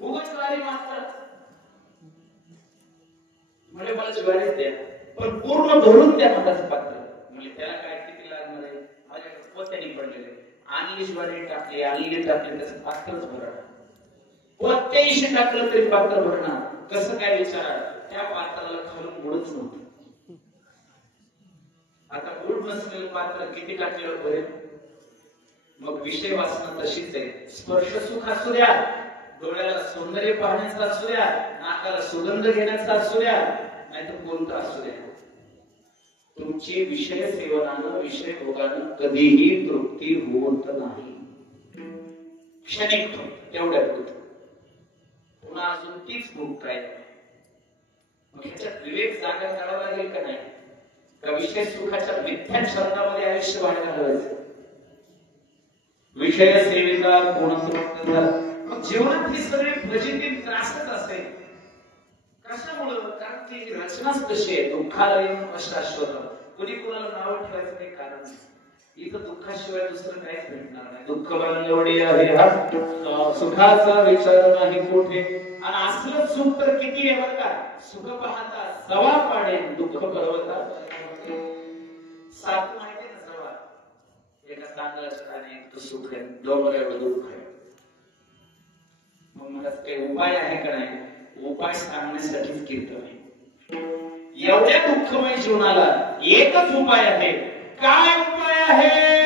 उगाच ज्वारी मागतात. म्हणजे मला ज्वारीच द्या, पण पूर्ण भरून द्या मधाचं पात्र. म्हणजे त्याला काय किती लागणार आहे, माझ्याकडे पोत्याने पडलेले, आणली ज्वारी टाकली, आणली टाकली, त्याचं पात्रच भरणार. पोत्याशी टाकलं तरी पात्र भरणार. कसं काय विचारा, त्या पात्राला खालून गुडच नव्हतं. आता गुड नसलेलं पात्र किती टाकल्यावर भरेल. मग विषय वासना तशीच आहे. स्पर्श सुख असू द्या, डोळ्याला सौंदर्य पाहण्याचा असू द्या, नाकाला सुगंध घेण्याचा असू द्या, नाहीतर कोणतं असू द्या, तुमची विषय सेवनानं, विषय भोगानं कधीही तृप्ती होत नाही. क्षणिक तेवढ्यात होत. पुन्हा अजून तीच भूक काय? मग ह्याच्यात विवेक जागा करावा लागेल का नाही? का विषय सुखाच्या मिथ्या छंदामध्ये आयुष्य वाढ घालवायचं? विषय सेवेचा कोण मग जीवनात ही सगळी फजिती त्रासच असेल. कशामुळं? कारण ती रचनाच कशी आहे, दुःखाला येऊन शाश्वत. कोणी कोणाला नाव ठेवायचं काही कारण नाही. इथं दुःखाशिवाय दुसरं काहीच भेटणार नाही. दुःख एवढी आहे हा, सुखाचा विचार नाही कुठे. आणि असलं सुख तर किती आहे बरं का. सुख पाहता जवा पाडे, दुःख पर्वता. सात माहिती ना जवा, एका तांदळाच्या दाणे सुख आहे, डोंगर एवढं दुःख आहे. मग मला काही उपाय आहे का नाही? उपाय सांगण्यासाठीच कीर्तन आहे. एवढ्या दुःखमय जीवनाला एकच उपाय आहे. काय उपाय आहे?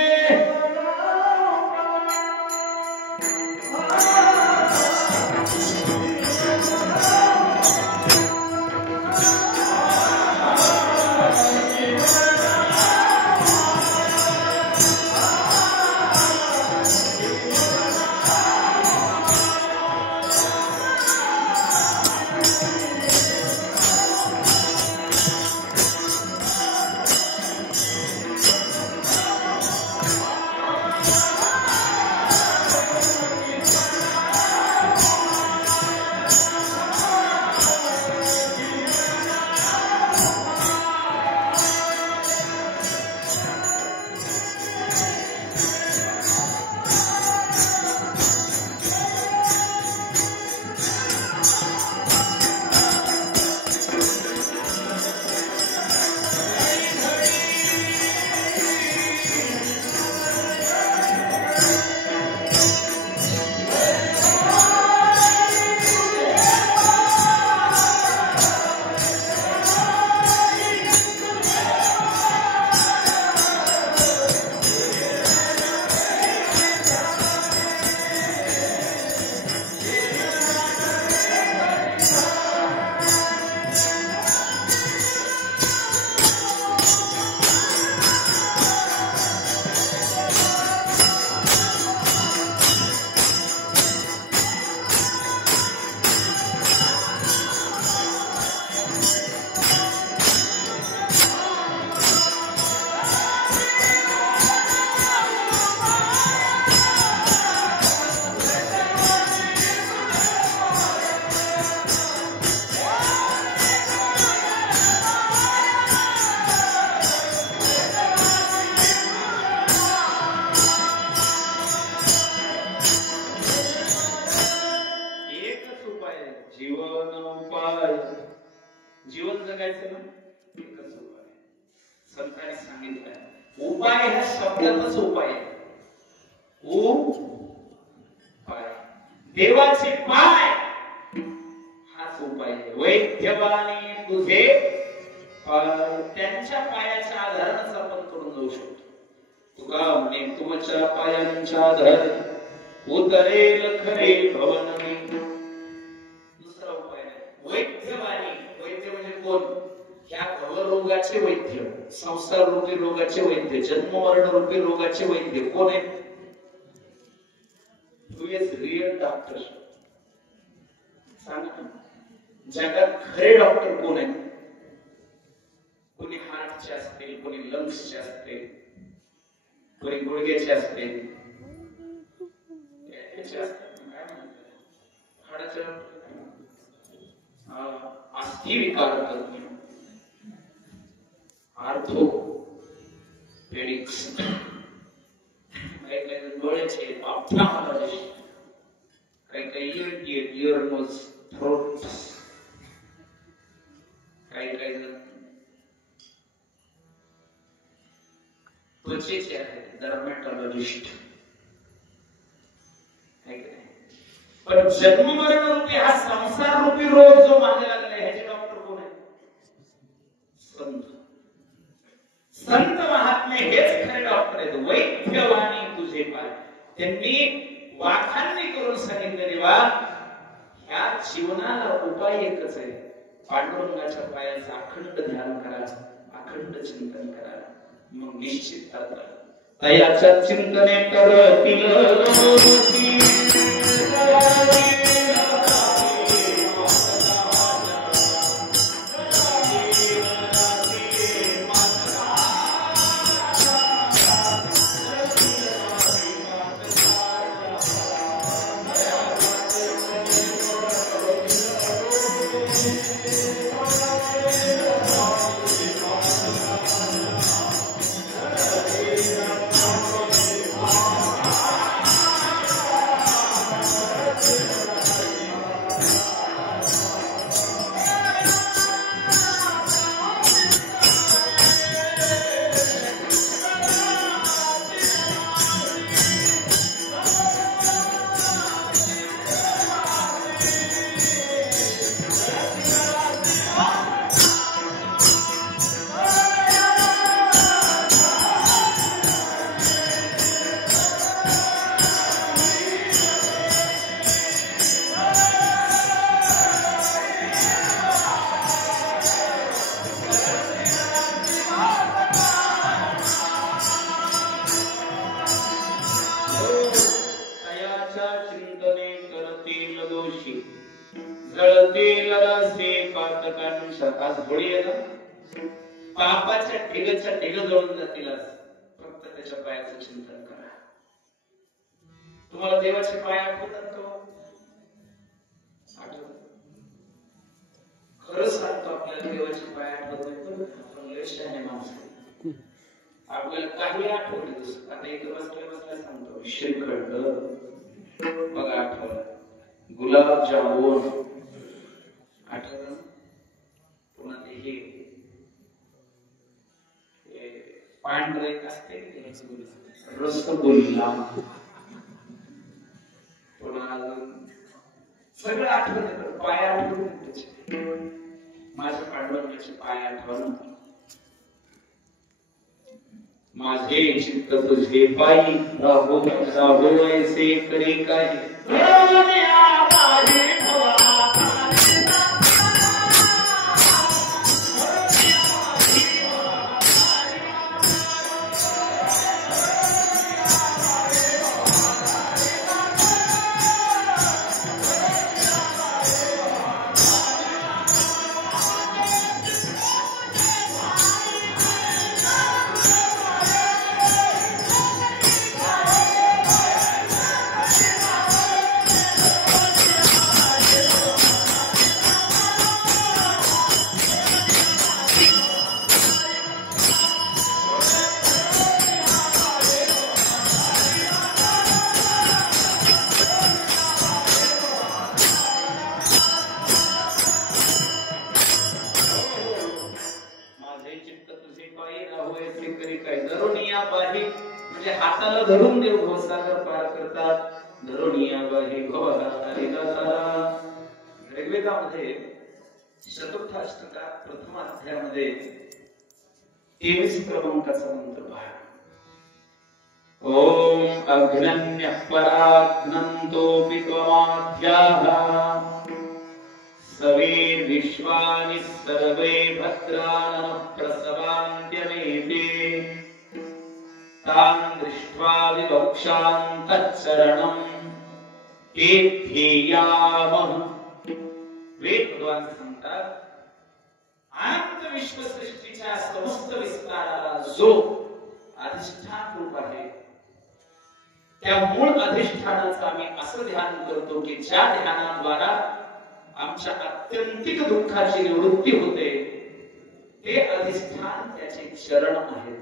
जीवन जगायचं ना, एकच उपाय. संतांनी सांगितलं उपाय ह्या शब्दातच उपाय आहे. उपाय देवाचे पाय हाच उपाय आहे. वैद्यवानी तुझे पाय, त्यांच्या पायाच्या आधारानेच आपण करून जाऊ शकतो. तुका म्हणे तुमच्या पायांच्या आधार उतरेल खरे भवन. दुसरा उपाय वैद्यवाणी. वैद्य म्हणजे कोण? ह्या भवरोगाचे वैद्य, संसार रूपी रोगाचे वैद्य, जन्म मरण रूपी रोगाचे वैद्य कोण आहे? Who is real doctor? सांगा ना. जगात खरे डॉक्टर कोण आहेत? कोणी हार्टचे असतील, कोणी लंग्सचे असतील, कोणी गुडघ्याचे असतील, हाडाच्या अस्थि विकार तज्ञ, ऑर्थोपेडिक्स, काही काही डोळ्याचे ऑप्थॅल्मॉलॉजिस्ट, काही काही इयर नोज थ्रोट, काही काही जण त्वचेचे आहेत, डर्मॅटॉलॉजिस्ट. पण जन्म मरण रूपी हा संसार रूपी रोग जो मानला लागला ह्याचे डॉक्टर कोण आहेत? संत. संत महात्मे हेच खरे डॉक्टर आहेत. वैद्यवाणी तुझे पाय. त्यांनी वाखाणणी करून सांगितलं देवा ह्या जीवनाला उपाय एकच आहे. पांडुरंगाच्या पायाचं अखंड ध्यान करा, अखंड चिंतन करा, मग निश्चित तयाच्या चिंतने करतील आपल्या काढून आज होळी आहे ना, पापाच्या ढिगच्या ढिग जळून जातील. फक्त त्याच्या पायाचं चिंतन करा. तुम्हाला देवाचे पाय आठवतात का? आठवत? खरं सांगतो, आपल्याला देवाचे पाय आठवत नाही. आपण लय शहाणे माणसं, आपल्याला काही आठवत नाही. आता इथं बसल्या सांगतो, श्रीखंड बघा आठवलं, गुलाबजामुन आठवलं, पुन्हा ते हे पांढरे असते रसगुल्ला, पुन्हा सगळं आठवलं. पाय आठवलं त्याचे, माझ्या पांडुरंगाचे पाय आठवलं. माझे चित्त तुझे पायी राहो राहो ऐसे करे काही. म्हणजे हाताला धरून देव भवसागर पार करतात. धरुनिया बाहे भवसागराला. ऋग्वेदामध्ये चतुर्थाष्टकात प्रथम अध्यायामध्ये 23 क्रमांकाचा मंत्र पहा. ओम अग्नन्यः पराग्नन्तोऽपि त्वमाध्याः सवे विश्वानि सर्वे भद्राणः प्रसवान्त्यमेते तान् दृष्ट्वा विवक्षान्तच्चरणं ते ध्येयामः. वेद भगवान सांगतात, अनंत विश्वसृष्टीच्या समस्त विस्ताराला जो अधिष्ठान रूप आहे, त्या मूळ अधिष्ठानाचं आम्ही असं ध्यान करतो की ज्या ध्यानाद्वारा आमच्या आत्यंतिक दुःखाची निवृत्ती होते. ते अधिष्ठान त्याचे चरण आहेत.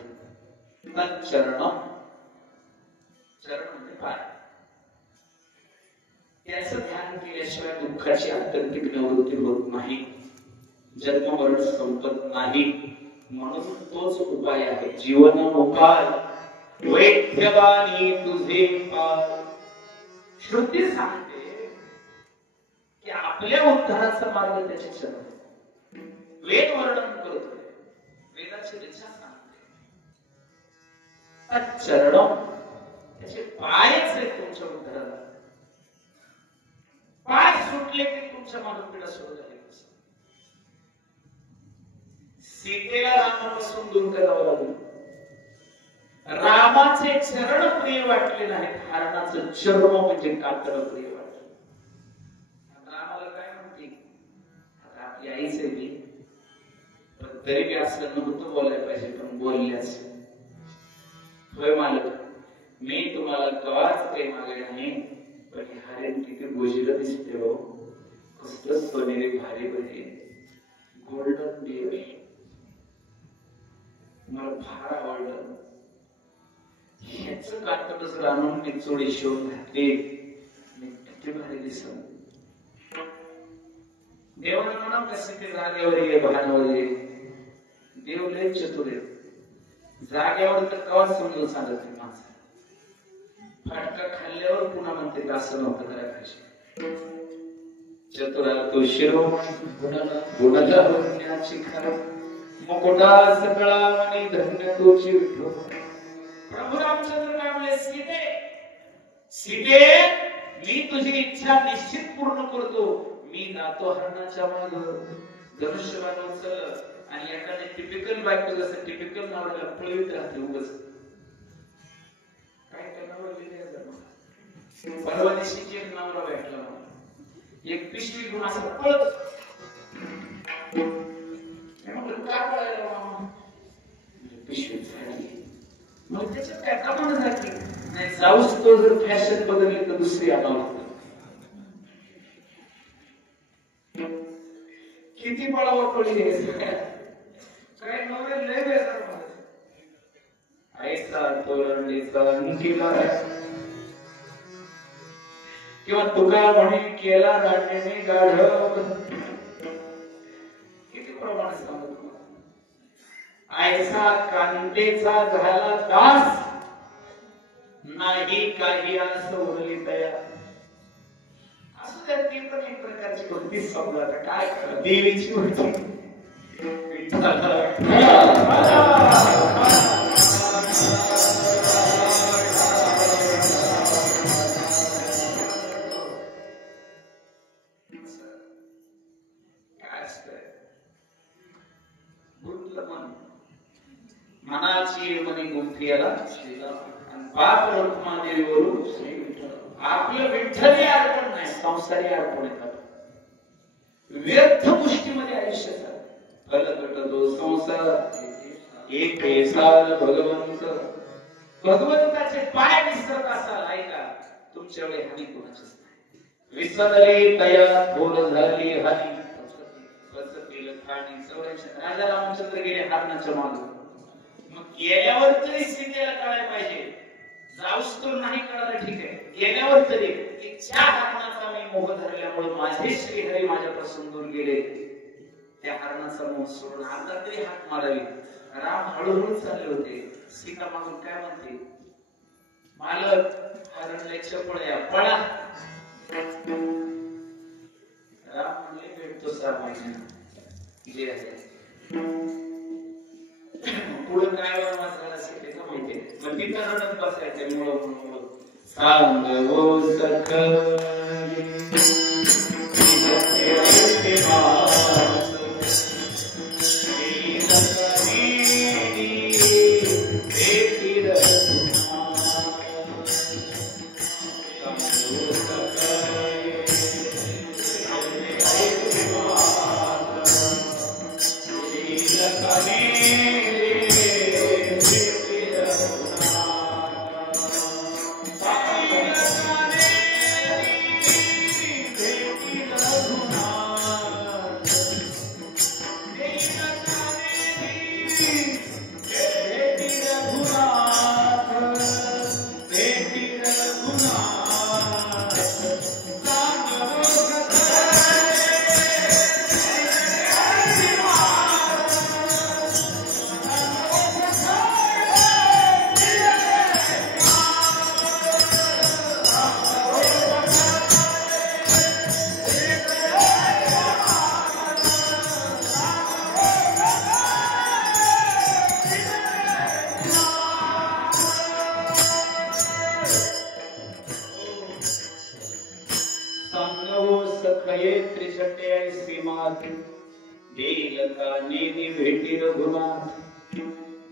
चरण, चरण म्हणजे पाय. त्याचं ध्यान केल्याशिवाय दुःखाची आत्यंतिक निवृत्ती होत नाही, जन्म मरण संपत नाही. म्हणून तोच उपाय आहे, जीवन उपाय. वैद्यवानी तुझे पाय. श्रुती सांगते की आपल्या उद्धाराचा मार्ग त्याचे चरण. वेद वर्णन करतोय, वेदाची दिशा सांगते. चरण त्याचे पायच आहे तुमच्या उद्धाराला. पाय सुटले की तुमच्या मानवपीडा सुरू झाली. सीतेला रामापासून दूर करावं लागलं. रामाचे चरण प्रिय वाटले नाहीत, हरणाचं चर्म म्हणजे कातड प्रिय वाटलं. रामाला काय म्हणते, आता आपली आईच आहे ती, पण तरी बी असं नव्हतं बोलायला पाहिजे, पण बोलल्याच. होय मालक, मी तुम्हाला कवाच काही मागणे नाही, पण हरण किती गोजीला दिसते हो. कसलं सोनेरी भारी बरे गोल्डन देव, मला फार आवडलं. ह्याच कातड जर आणून मी चोळी शिवून घातली, मी किती भारी दिसत. देवाने म्हणा कसे ते जागेवर ये, भानावर ये. देव लय चतुर आहे. जागेवर तर कवाच समजून सांगत नाही माणसं. फाटका खाल्ल्यावर पुन्हा म्हणते असं नव्हतं करा खायचे. चतुरा तो शिरोमणी गुणाला होण्याची खरं मुकुटा सकळा आणि धन्य तोची विठो. प्रभू रामचंद्र काय म्हणले, सीते सीते, मी तुझी इच्छा निश्चित पूर्ण करतो. मी जातो हरणाच्या माग, धनुष्यबाण उचललं आणि एखाद्या टिपिकल बायको जसं टिपिकल नवऱ्याला पळवीत राहते उगाच. काय करणार परवा दिवशी एक नवरा भेटला, एक पिशवी घेऊन असं पळत पिशवी झाली मग त्याच्यात काय कमाल झाली नाही जाऊस तो जर फॅशन बदलली तर दुसरी आणावं किती पळावं पडली काय नवरे लय बेजार ऐसा तोरणीचा अंकिला किंवा तुका म्हणे केला रांडेने गाढव किती प्रमाण सांगतो ऐसा कांतेचा झाला दास नाही काही असं उरली तयार असं तर ती पण एक प्रकारची कोणती समजा काय देवीची होती मनाची मनी गुंफियाला पाप रुक्मादेवीवरून आपलं विठ्ठली अर्पण नाही संसारी अर्पण येतात व्यर्थ गोष्टीमध्ये आयुष्य फलकट जो संसार एक पेसार भगवंत भगवंताचे पाय विसरत असाल ऐका तुमच्या वेळी हानी कोणाचीच नाही विसरले तया थोर झाली हानी राजा रामचंद्र गेले हरणाच्या मागे मग गेल्यावर तरी सीतेला कळायला पाहिजे जाऊस तर नाही कळालं ठीक आहे गेल्यावर तरी ज्या हरणाचा मी मोह धरल्यामुळे माझे श्रीहरी माझ्यापासून दूर गेले त्या हरणाचा मोह सोडून आता तरी हाक मारावी राम हळूहळू चालले होते सीता मागून काय म्हणते मालक हरण लय चपळ आहे पळा राम म्हणले भेटतो 6 महिने जे आहे पुढे काय वाचला असेल ते माहितीये मग तिथं रडत बसायचं मुळं सांग ओ सखी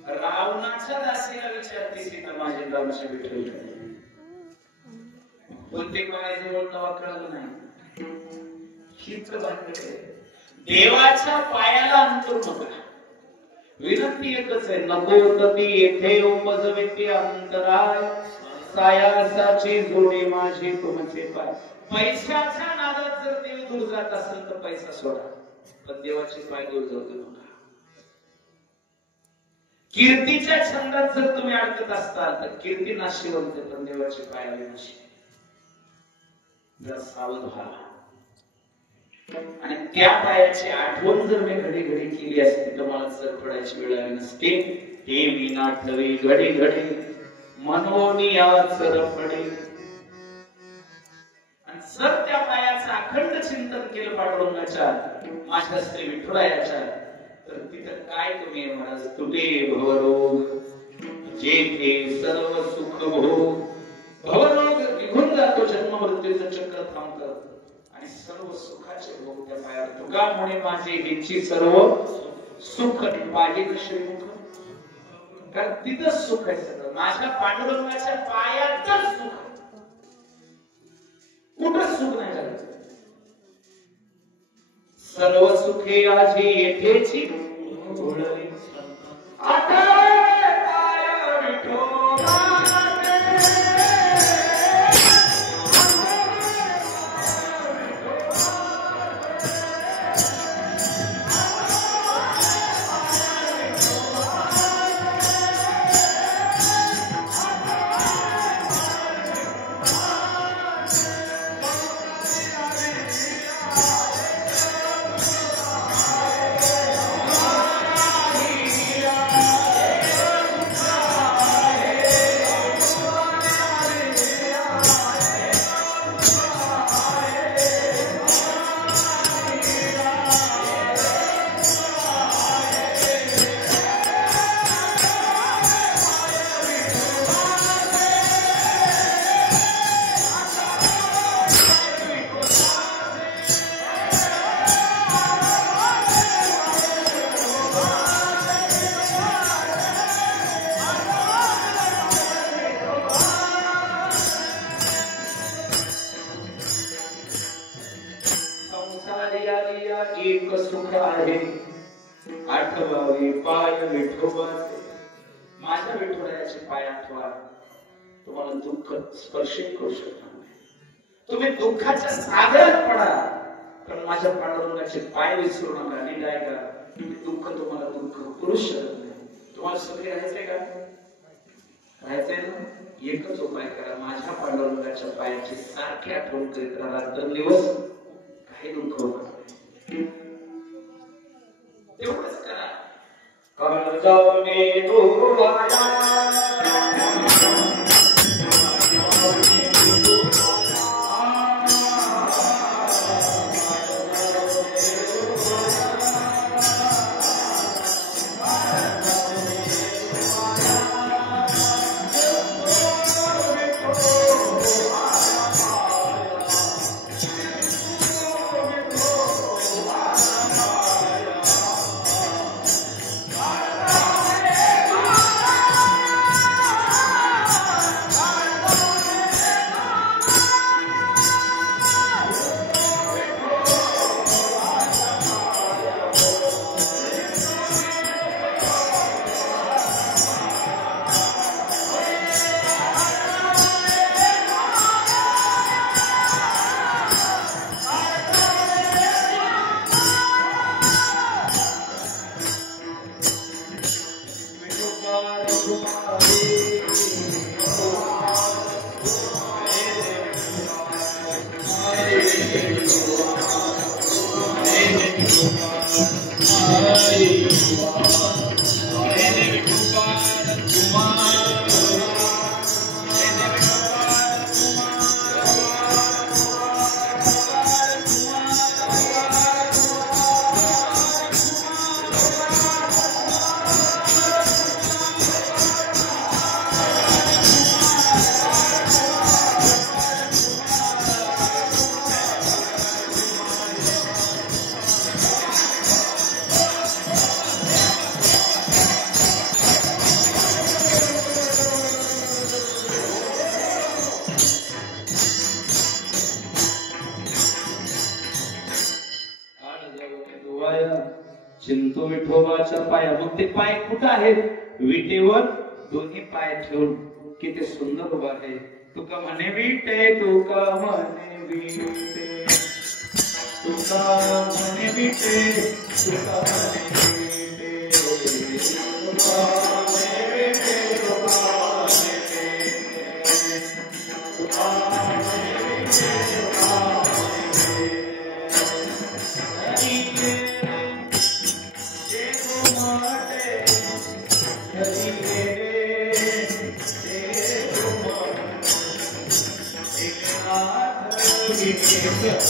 रावणाच्या दासीला विचारते सीता माझ्या रामशी विठ्ठल कोणते काय जवळ तवा कळलं नाही हीच भानगड आहे देवाच्या पायाला अंतर नका विनंती एकच आहे नको तती येथे उपजवेती अंतराय सायासाची जोडी माझी तुमचे पाय पैशाच्या नादात जर देव दूर जात असेल तर पैसा सोडा पण देवाचे पाय दूर जाऊ देऊ नका कीर्तीच्या छंदात जर तुम्ही अडकत असताल तर कीर्ती नाशी होते पण देवाचे पाय नाशी जर सावध व्हा आणि त्या पायाची आठवण जर मी घडी घडी केली असती तर मला जर पडायची वेळ आली नसते हे विना ठवी घडी घडी मनोनिया सरपडे आणि जर त्या पायाचं अखंड चिंतन केलं पांडुरंगाच्या माझ्या श्री विठुरायाच्या तर तिथं काय तुम्ही महाराज तुटे भवरोग जेथे सर्व सुख भोग भवरोग निघून जातो जन्म मृत्यूचं चक्र थांबतं आणि सर्व सुखाचे भोग त्या पायावर तुका म्हणे माझे हेची सर्व सुख पाहिजे श्रीमुख कारण तिथंच सुख आहे सगळं माझ्या पांडुरंगाच्या पायातच सुख कुठंच सुख नाही झालं सर्व सुखे आजी येथेची उरली आता पाय विठोबा एक सुख आहे आठवावे पाय विठोबाचे माझ्या विठोबाचे पाय आठवा तुम्हाला दुःख स्पर्श करू शकणार नाही तुम्ही दुःखाच्या सागरात पडा पण माझ्या पांडुरंगाचे पाय विसरू नका नीट ऐका दुःख तुम्हाला दुःख करू शकत नाही तुम्हाला सुखी राहायचंय का राहायचंय ना एकच उपाय करा माझ्या पांडुरंगाच्या पायाची सारखी आठवण करीत राहा रात्र दिवस काही दुःख होणार एवढंच करा कर्जमे तो आया चिंतो विठोबाच्या पाया मग ते पाय कुठं आहेत विटेवर दोन्ही पाय ठेवून किती सुंदर उभा आहे तुका म्हणे विटे तुका म्हणे विटे तुका म्हणे विटे तुका म्हणे विटे तुका म्हणे विटे तुका म्हणे विटे तुका म्हणे विटे तुका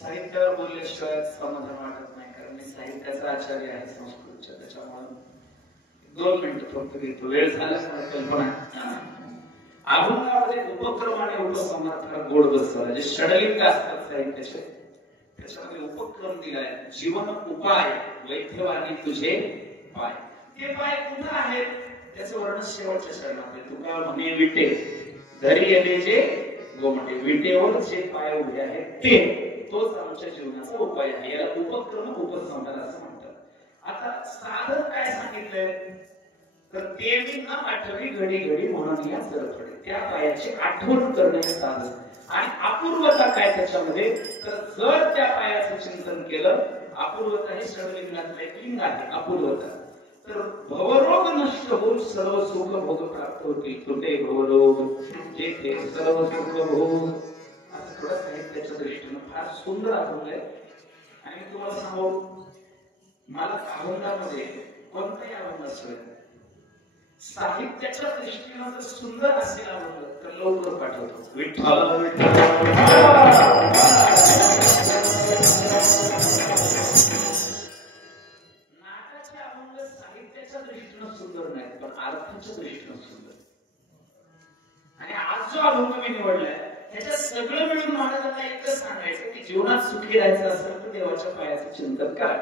साहित्यावर बोलल्याशिवाय समाधान वाटत नाही, कारण मी साहित्याचा आचार्य आहे संस्कृतच्या. त्याच्यामुळे 2 मिनिटं फक्त घेतो, वेळ झाला कल्पना. अभंगामध्ये उपक्रम आणि उपसंहार फार गोड बसवला. जे षडलिंग असतात साहित्याचे त्याच्यामध्ये उपक्रम दिलाय. जीवन उपाय वैद्यवानी तुझे पाय. ते पाय कुठं आहेत त्याचं वर्णन शेवटच्या शरणात आहे. तुका म्हणे विटे घरी येणे जे गोमटे. विटेवर जे पाय उभे आहेत ते, तोच आमच्या जीवनाचा उपाय आहे. याला उपक्रम उपसंहार असं म्हणतात. आता साधन काय सांगितलंय तर देवी न आठवी घडी घडी म्हणून या सरफडे. त्या पायाची आठवण करणे साधन. आणि अपूर्वता काय त्याच्यामध्ये तर जर त्या पायाचं चिंतन केलं, अपूर्वता हे षडलिंगातलं एक लिंग आहे अपूर्वता, तर भवरोग नष्ट होऊन सर्व सुख भोग प्राप्त होतील. तुटे भवरोग जेथे सर्व सुख भोग. असं थोडं साहित्याच्या दृष्टीनं फार सुंदर अभंग आहे. आणि मी तुम्हाला सांगू, मला अभंगामध्ये कोणताही अभंग असेल साहित्याच्या दृष्टीनं जर सुंदर असेल अभंग तर लवकर पाठवतो. विठ्ठल सुंदर नाही पण अर्थाच्या दृष्टीनं सुंदर. आणि आज जो अभंग मी निवडलाय त्याच्यात सगळं मिळून महाराजांना एकच सांगायचं की जीवनात सुखी राहायचं असेल तर देवाच्या पायाचं चिंतन करा.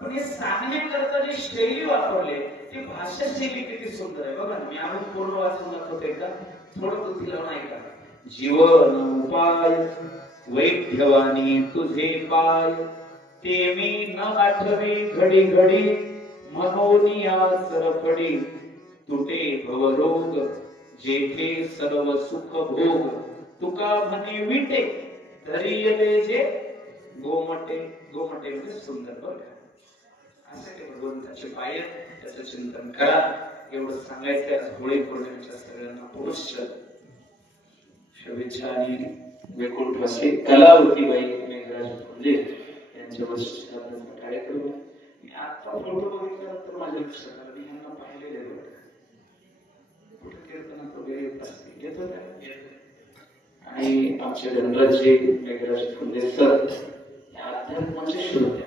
पण हे सांगण्याकरता जी शैली वापरली ती भाषा शैली किती सुंदर आहे बघा. मी अभंग पूर्ण वाचून दाखवते का, थोडं तुझी लावून ऐका. जीवन उपाय वैद्यवानी तुझे पाय ते मी न आठवी घडी घडी मनोनिया सरपडी. तुटे भवरोग जेथे सर्व सुख भोग. तुका म्हणे विटे धरी येते जे गोमटे. गोमटे म्हणजे सुंदर बघा. असं ते भगवंताचे पाय त्याचं चिंतन करा. एवढं सांगायचं होळी पौर्णिमेच्या सगळ्यांना पुरुष शुभेच्छा. आणि वैकुंठवासी कलावतीबाई मेघराज फुले यांच्या वैशिष्ट्याबद्दल कार्यक्रम. मी आता फोटो बघितल्यानंतर माझ्या लक्षात आलं मी यांना पाहिलेले कुठे कीर्तनात वगैरे येत असते येत होत्या. आणि आमचे धनराजजी मेघराज फुले सर अध्यात्माचे श्रोते